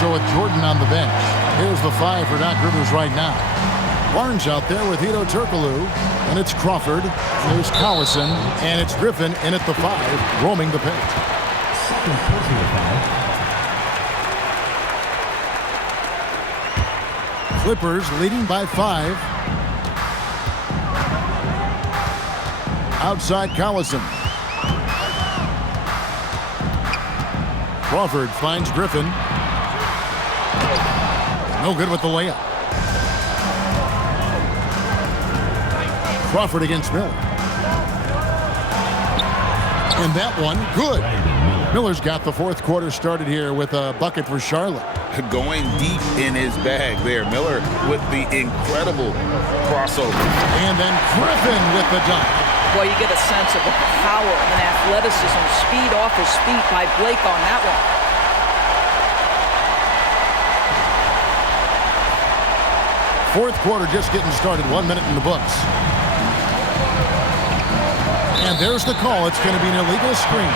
So with Jordan on the bench, here's the 5 for Doc Rivers right now. Barnes out there with Hedo Turkoglu, and it's Crawford. There's Collison, and it's Griffin in at the 5, roaming the paint. Clippers leading by 5. outside Collison. Crawford finds Griffin. No good with the layup. Crawford against Miller. And that one, good. Miller's got the fourth quarter started here with a bucket for Charlotte. Going deep in his bag there. Miller with the incredible crossover. And then Griffin with the dunk. Well, you get a sense of the power and athleticism, speed off his feet by Blake on that one. Fourth quarter just getting started. 1 minute in the books. And there's the call. It's going to be an illegal screen.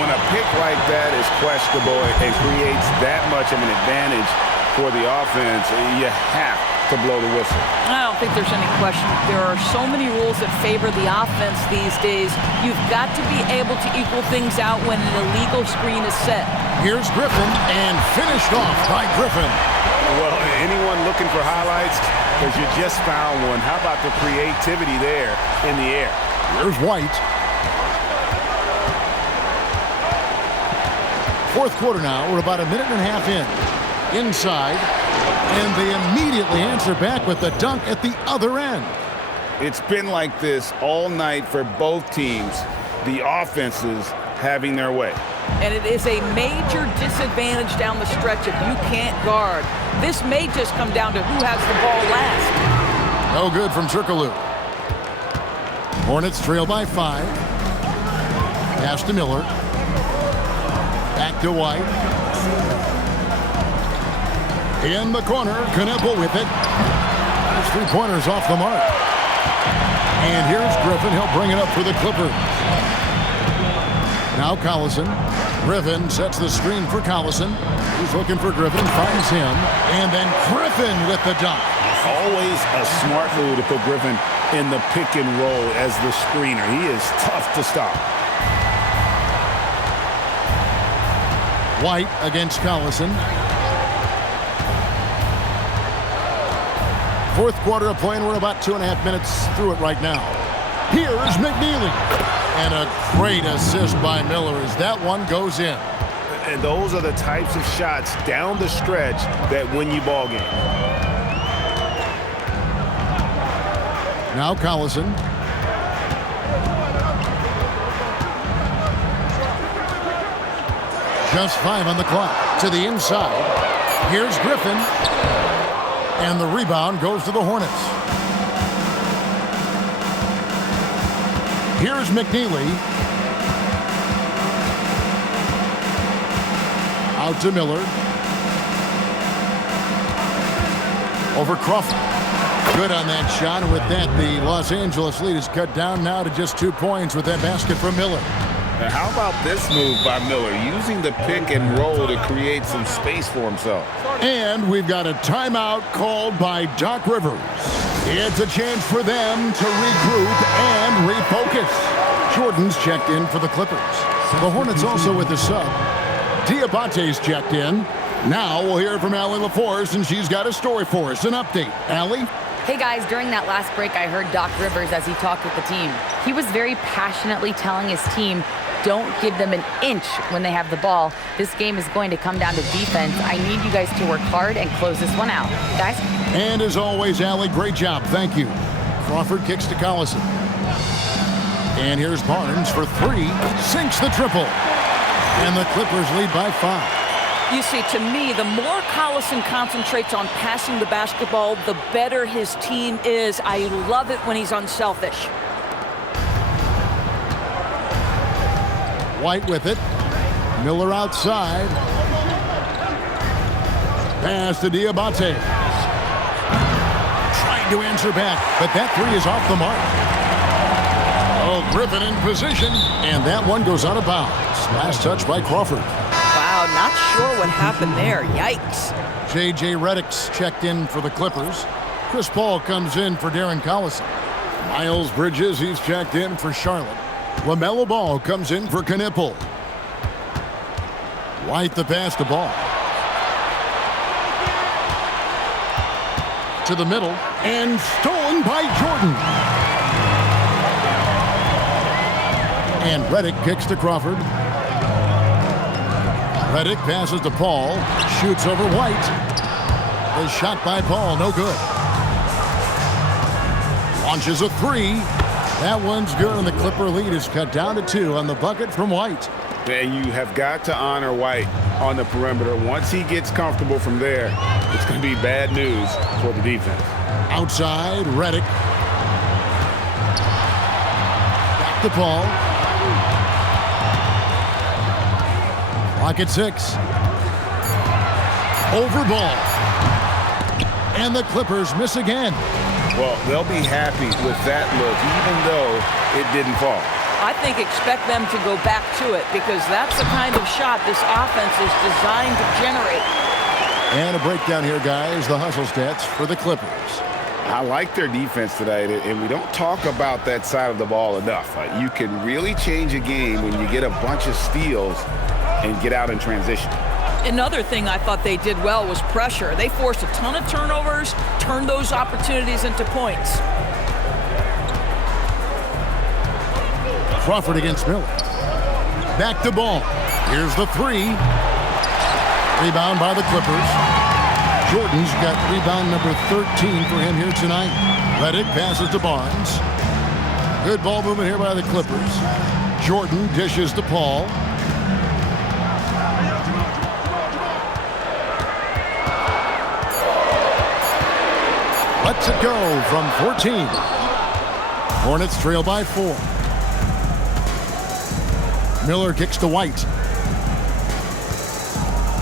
When a pick like that is questionable and creates that much of an advantage for the offense, you have to blow the whistle. I don't think there's any question. There are so many rules that favor the offense these days. You've got to be able to equal things out when an illegal screen is set. Here's Griffin, and finished off by Griffin. Well, anyone looking for highlights? Because you just found one. How about the creativity there in the air? Here's White. Fourth quarter now. We're about a minute and a half in. Inside. And they immediately answer back with the dunk at the other end. It's been like this all night for both teams. The offenses having their way. And it is a major disadvantage down the stretch if you can't guard. This may just come down to who has the ball last. No good from Turkoglu. Hornets trail by 5. Pass to Miller. Back to White. In the corner, Knueppel with it. There's 3-pointers off the mark. And here's Griffin. He'll bring it up for the Clippers. Now Collison. Griffin sets the screen for Collison. He's looking for Griffin, finds him. And then Griffin with the dunk. Always a smart move to put Griffin in the pick and roll as the screener. He is tough to stop. White against Collison. Fourth quarter of play, and we're about 2.5 minutes through it right now. Here's McNeely. And a great assist by Miller as that one goes in. And those are the types of shots down the stretch that win you ball games. Now Collison. Just 5 on the clock. To the inside. Here's Griffin. And the rebound goes to the Hornets. Here's McNeely. Out to Miller. Over Crawford. Good on that shot. And with that, the Los Angeles lead is cut down now to just 2 points with that basket from Miller. Now, how about this move by Miller, using the pick and roll to create some space for himself? And we've got a timeout called by Doc Rivers. It's a chance for them to regroup and refocus. Jordan's checked in for the Clippers. The Hornets also with a sub. Diabate's checked in. Now we'll hear from Allie LaForce, and she's got a story for us. An update. Allie? Hey guys, during that last break, I heard Doc Rivers as he talked with the team. He was very passionately telling his team, don't give them an inch when they have the ball. This game is going to come down to defense. I need you guys to work hard and close this one out. Guys? And as always, Allie, great job. Thank you. Crawford kicks to Collison. And here's Barnes for 3. Sinks the triple. And the Clippers lead by 5. You see, to me, the more Collison concentrates on passing the basketball, the better his team is. I love it when he's unselfish. White with it. Miller outside. Pass to Diabate. Trying to answer back, but that 3 is off the mark. Oh, Griffin in position, and that one goes out of bounds. Last touch by Crawford. Wow, not sure what happened there. Yikes. J.J. Redick's checked in for the Clippers. Chris Paul comes in for Darren Collison. Miles Bridges, he's checked in for Charlotte. LaMelo Ball comes in for Knueppel. White the pass to Ball. To the middle, and stolen by Jordan. And Redick kicks to Crawford. Redick passes to Paul. Shoots over White. The shot by Paul, no good. Launches a three. That one's good, and the Clipper lead is cut down to 2 on the bucket from White. And you have got to honor White on the perimeter. Once he gets comfortable from there, it's going to be bad news for the defense. Outside, Redick. Back to Paul. Clock at 6. Over Ball. And the Clippers miss again. Well, they'll be happy with that look, even though it didn't fall. I think expect them to go back to it because that's the kind of shot this offense is designed to generate. And a breakdown here, guys. The hustle stats for the Clippers. I like their defense today, and we don't talk about that side of the ball enough. You can really change a game when you get a bunch of steals and get out in transition. Another thing I thought they did well was pressure. They forced a ton of turnovers, turned those opportunities into points. Crawford against Miller. Back to Ball. Here's the 3. Rebound by the Clippers. Jordan's got rebound number 13 for him here tonight. Redick passes to Barnes. Good ball movement here by the Clippers. Jordan dishes to Paul. Lets it go from 14. Hornets trail by 4. Miller kicks to White.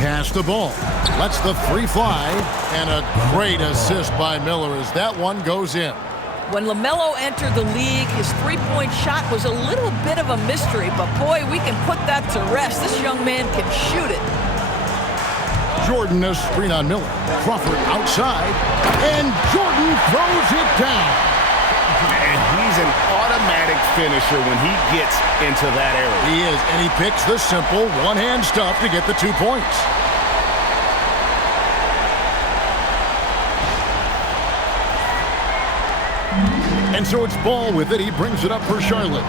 Pass the Ball. Lets the 3 fly. And a great assist by Miller as that one goes in. When LaMelo entered the league, his three-point shot was a little bit of a mystery, but boy, we can put that to rest. This young man can shoot it. Jordan a screen on Miller. Crawford outside. And Jordan throws it down. And he's an automatic finisher when he gets into that area. He is, and he picks the simple one-hand stuff to get the 2 points. And so it's Ball with it. He brings it up for Charlotte.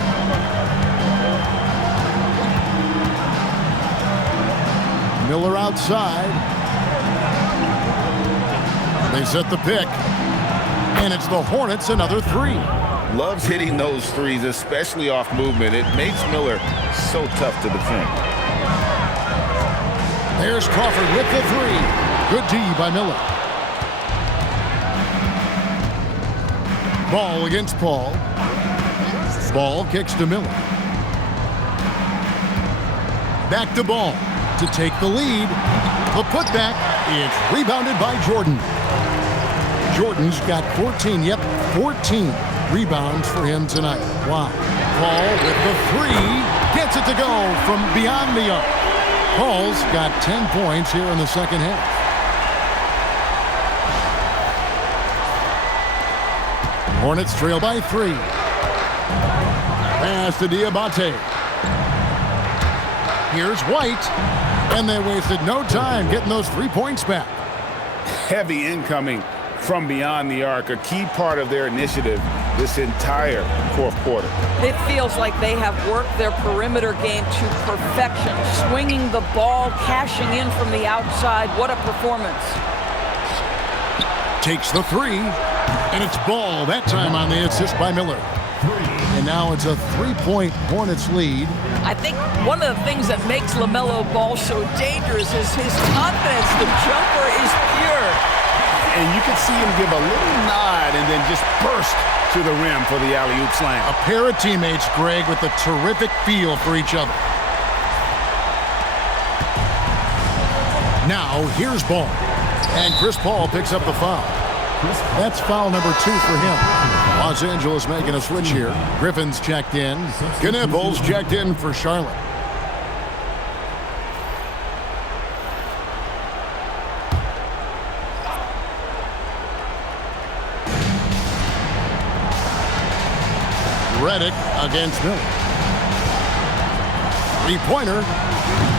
Miller outside. They set the pick. And it's the Hornets another 3. Loves hitting those threes, especially off movement. It makes Miller so tough to defend. There's Crawford with the 3. Good D by Miller. Ball against Paul. Ball kicks to Miller. Back to Ball to take the lead. The putback. It's rebounded by Jordan. Jordan's got 14. Yep, 14 rebounds for him tonight. Wow. Paul with the 3. Gets it to go from beyond the arc. Paul's got 10 points here in the second half. Hornets trail by 3. Pass to Diabate. Here's White. And they wasted no time getting those 3 points back. Heavy incoming from beyond the arc, a key part of their initiative this entire fourth quarter. It feels like they have worked their perimeter game to perfection, swinging the ball, cashing in from the outside. What a performance. Takes the 3, and it's Ball that time on the assist by Miller. And now it's a 3-point Hornets lead. I think one of the things that makes LaMelo Ball so dangerous is his confidence. The jumper is pure. And you can see him give a little nod and then just burst to the rim for the alley-oop slam. A pair of teammates, Greg, with a terrific feel for each other. Now, here's Ball. And Chris Paul picks up the foul. That's foul number 2 for him. Los Angeles making a switch here. Griffin's checked in. Kon Knueppel's checked in for Charlotte. Redick against Miller. 3-pointer.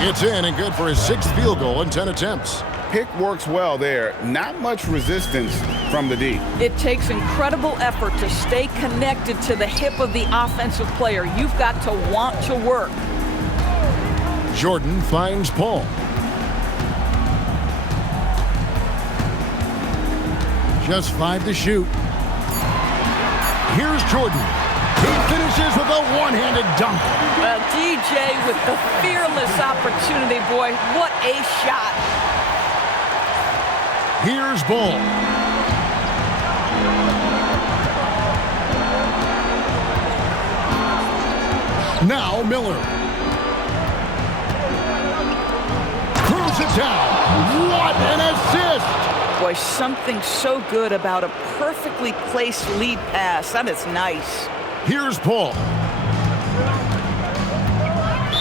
It's in and good for his 6th field goal in 10 attempts. pick works well there. Not much resistance from the D. It takes incredible effort to stay connected to the hip of the offensive player. You've got to want to work. Jordan finds Paul. Just 5 to shoot. Here's Jordan. He finishes with a one-handed dunk. Well, DJ with the fearless opportunity, boy. What a shot. Here's Ball. Now Miller. Throws it down. What an assist! Boy, something so good about a perfectly placed lead pass. That is nice. Here's Paul.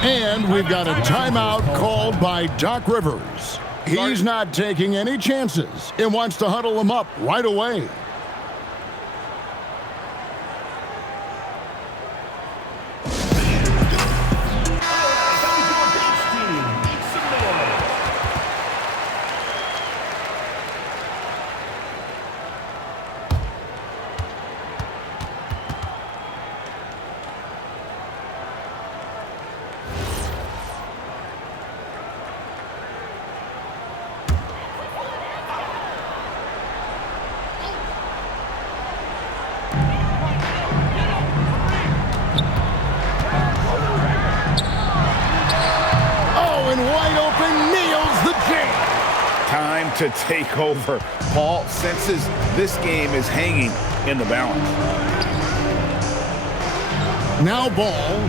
And we've got a timeout called by Doc Rivers. He's not taking any chances and wants to huddle them up right away. To take over. Paul senses this game is hanging in the balance. Now Ball.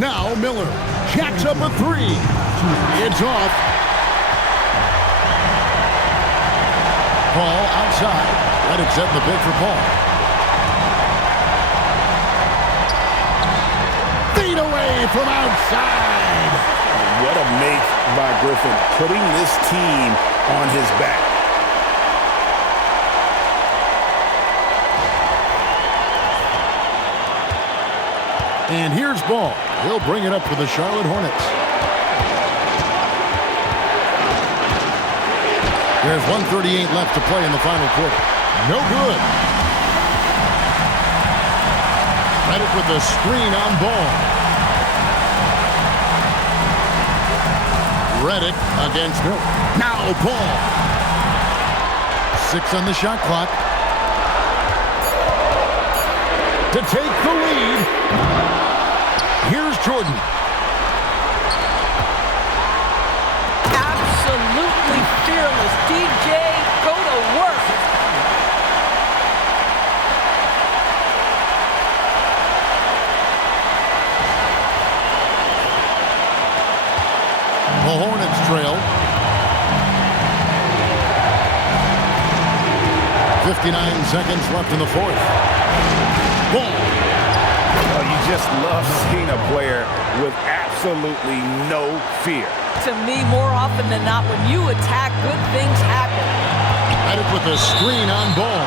Now Miller. Jacks up a 3. It's off. Paul outside. Reddick setting the pick for Paul. Feet away from outside. What a make by Griffin, putting this team on his back. And here's Ball. He'll bring it up for the Charlotte Hornets. There's 1:38 left to play in the final quarter. No good. Reddick with the screen on Ball. Reddick against Miller. Now Ball. 6 on the shot clock. To take the lead. Here's Jordan. Absolutely fearless. DJ, go to work. The Hornets trail. 59 seconds left in the fourth. Ball. Oh, you just love seeing a player with absolutely no fear. To me, more often than not, when you attack, good things happen. Reddick with the screen on Ball.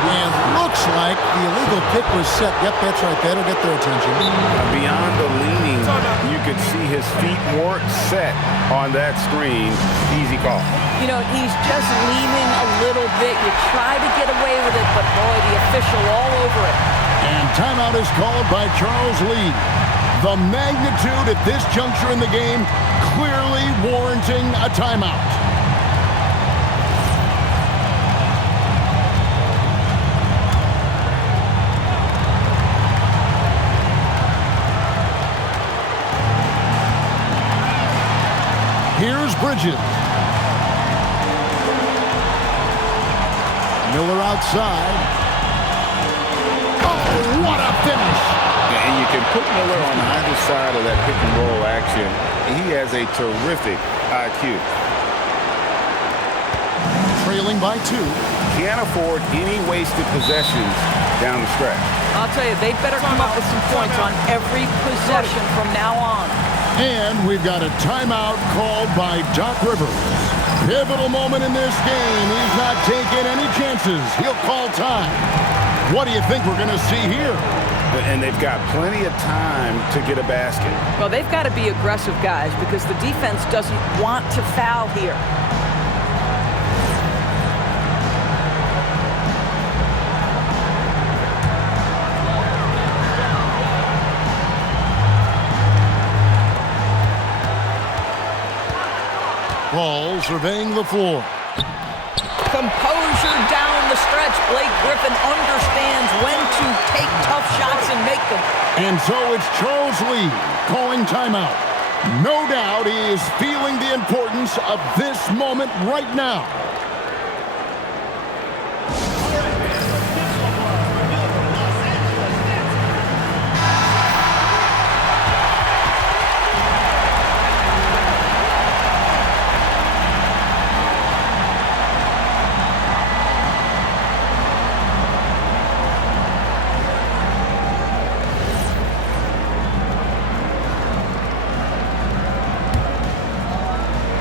And looks like the illegal kick was set. Yep, that's right. That'll get their attention. Beyond the leaning, you could see his feet weren't set on that screen. Easy call. You know, he's just leaning a little bit. You try to get away with it, but boy, the official all over it. And timeout is called by Charles Lee. The magnitude at this juncture in the game clearly warranting a timeout. Here's Bridges. Miller outside. Oh, what a finish. And you can put Miller on either side of that pick and roll action. He has a terrific IQ. Trailing by 2. Can't afford any wasted possessions down the stretch. I'll tell you, they better come up with some points on every possession from now on. And we've got a timeout called by Doc Rivers. Pivotal moment in this game. He's not taking any chances. He'll call time. What do you think we're going to see here? And they've got plenty of time to get a basket. Well, they've got to be aggressive, guys, because the defense doesn't want to foul here. Ball surveying the floor. Composure down the stretch. Blake Griffin understands when to take tough shots and make them. And so it's Charles Lee calling timeout. No doubt he is feeling the importance of this moment right now.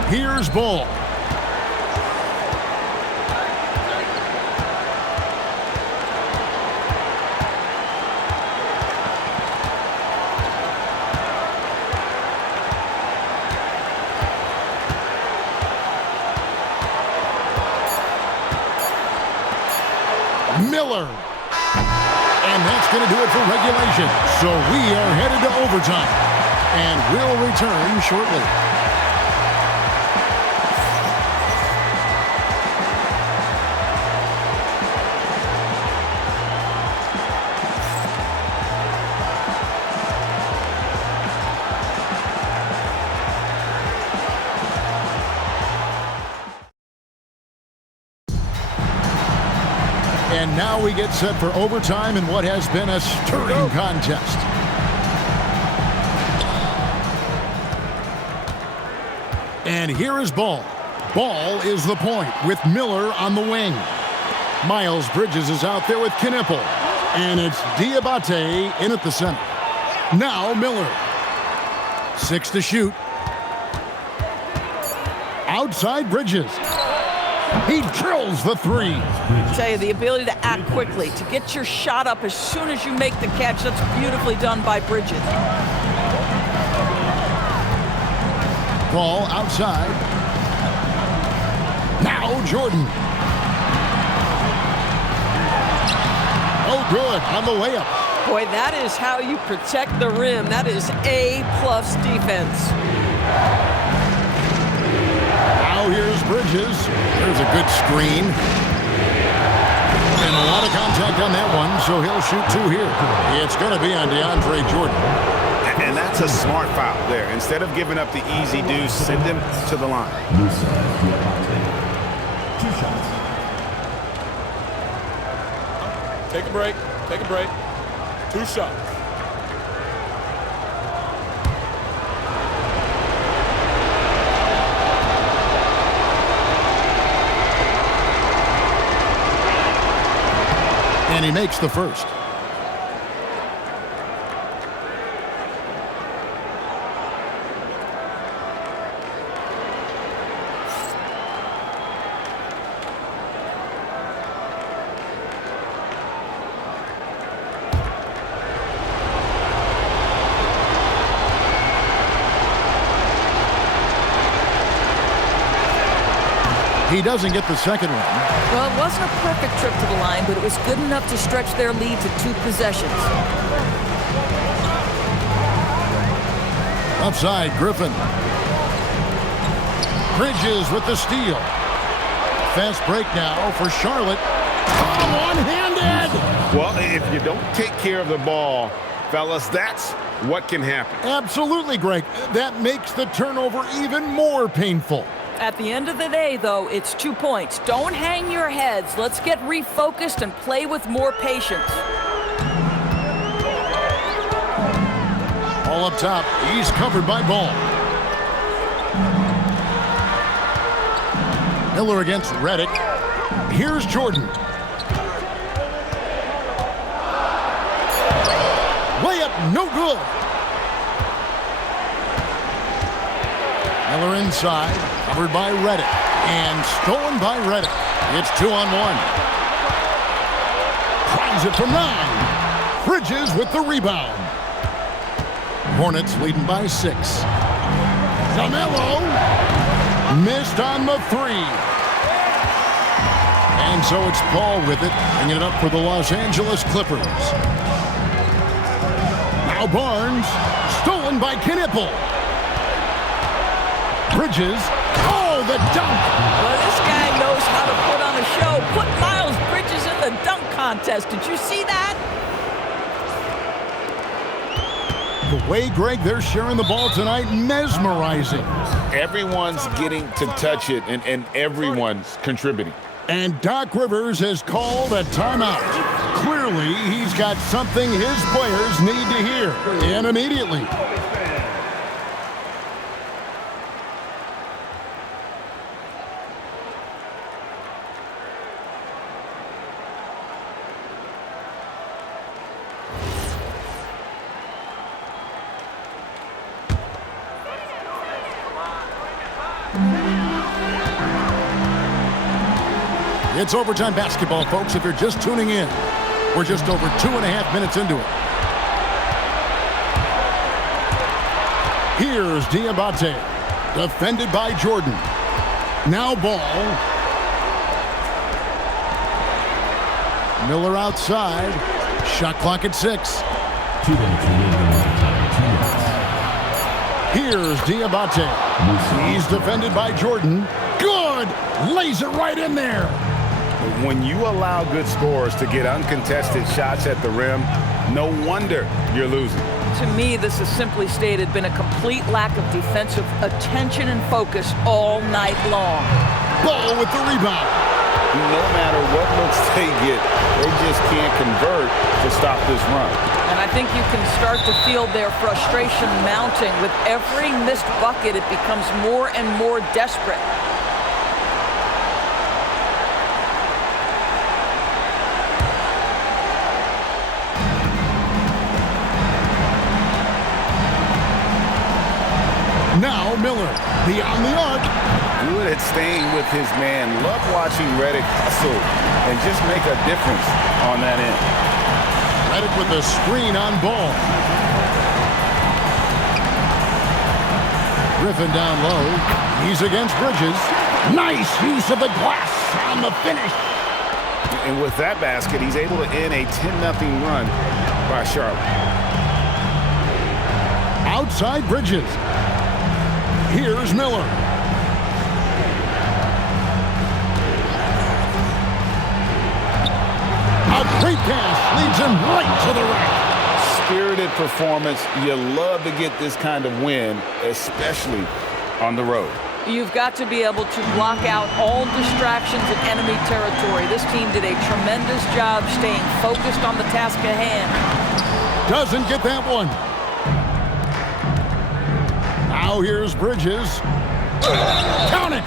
Here's Ball. Miller. And that's going to do it for regulation. So we are headed to overtime. And we'll return shortly. And now we get set for overtime in what has been a stirring contest. And here is Ball. Ball is the point with Miller on the wing. Miles Bridges is out there with Knueppel. And it's Diabate in at the center. Now Miller. 6 to shoot. Outside Bridges. He drills the 3. I tell you, the ability to act quickly, to get your shot up as soon as you make the catch, that's beautifully done by Bridges. Ball outside. Now Jordan. Oh, good on the layup. Boy, that is how you protect the rim. That is A-plus defense. Now here's Bridges. There's a good screen. And a lot of contact on that one, so he'll shoot 2 here. It's going to be on DeAndre Jordan. And that's a smart foul there. Instead of giving up the easy deuce, send him to the line. 2 shots. Take a break. Take a break. 2 shots. And he makes the first. He doesn't get the second one. Well, it wasn't a perfect trip to the line, but it was good enough to stretch their lead to 2 possessions. Upside, Griffin. Bridges with the steal. Fast break now for Charlotte. Oh, one-handed! Well, if you don't take care of the ball, fellas, that's what can happen. Absolutely, Greg. That makes the turnover even more painful. At the end of the day, though, it's 2 points. Don't hang your heads. Let's get refocused and play with more patience. All up top. He's covered by Ball. Miller against Reddick. Here's Jordan. Layup, no good. Miller inside, covered by Reddick, and stolen by Reddick. It's 2-on-1. Finds it from 9. Bridges with the rebound. Hornets leading by 6. LaMelo missed on the 3. And so it's Ball with it, bringing it up for the Los Angeles Clippers. Now Barnes, stolen by Knueppel. Bridges, oh, the dunk! Well, this guy knows how to put on a show. Put Miles Bridges in the dunk contest. Did you see that? The way, Greg, they're sharing the ball tonight, mesmerizing. Everyone's getting to touch it, and everyone's contributing. And Doc Rivers has called a timeout. Clearly, he's got something his players need to hear, and immediately. It's overtime basketball, folks, if you're just tuning in. We're just over 2.5 minutes into it. Here's Diabate, defended by Jordan. Now Ball. Miller outside. Shot clock at 6. 2 minutes remaining. Here's Diabate. He's defended by Jordan. Good! Lays it right in there. When you allow good scorers to get uncontested shots at the rim, no wonder you're losing. To me, this has simply stated been a complete lack of defensive attention and focus all night long. Ball with the rebound. No matter what looks they get, they just can't convert to stop this run. And I think you can start to feel their frustration mounting. With every missed bucket, it becomes more and more desperate. Now Miller, beyond the arc. Good at staying with his man. Love watching Redick hustle and just make a difference on that end. Redick with the screen on Ball. Griffin down low. He's against Bridges. Nice use of the glass on the finish. And with that basket, he's able to end a 10-0 run by Charlotte. Outside Bridges. Here's Miller. A great pass leads him right to the rack. Spirited performance. You love to get this kind of win, especially on the road. You've got to be able to block out all distractions in enemy territory. This team did a tremendous job staying focused on the task at hand. Doesn't get that one. Now here's Bridges. Count it!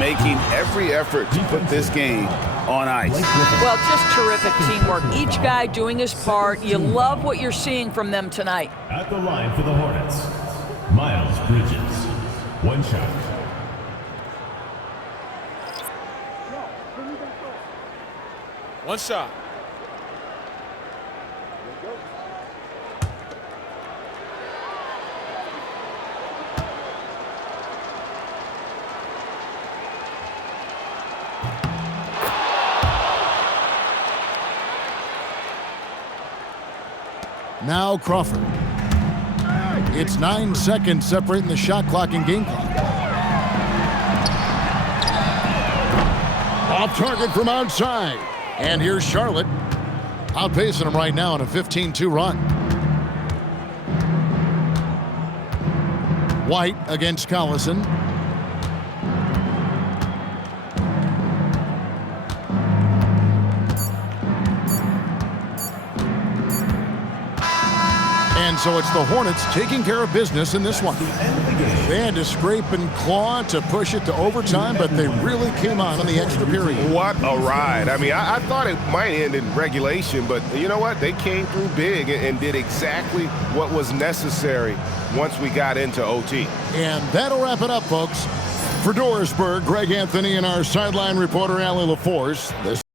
Making every effort to put this game on ice. Well, just terrific teamwork. Each guy doing his part. You love what you're seeing from them tonight. At the line for the Hornets, Miles Bridges. 1 shot. One shot. Now Crawford. It's 9 seconds separating the shot clock and game clock. Off target from outside. And here's Charlotte. Outpacing them right now in a 15-2 run. White against Collison. And so it's the Hornets taking care of business in this one. They had to scrape and claw to push it to overtime, but they really came on the extra period. What a ride. I mean, I thought it might end in regulation, but you know what? They came through big and did exactly what was necessary once we got into OT. And that'll wrap it up, folks. For Dorisburg, Greg Anthony and our sideline reporter, Allie LaForce.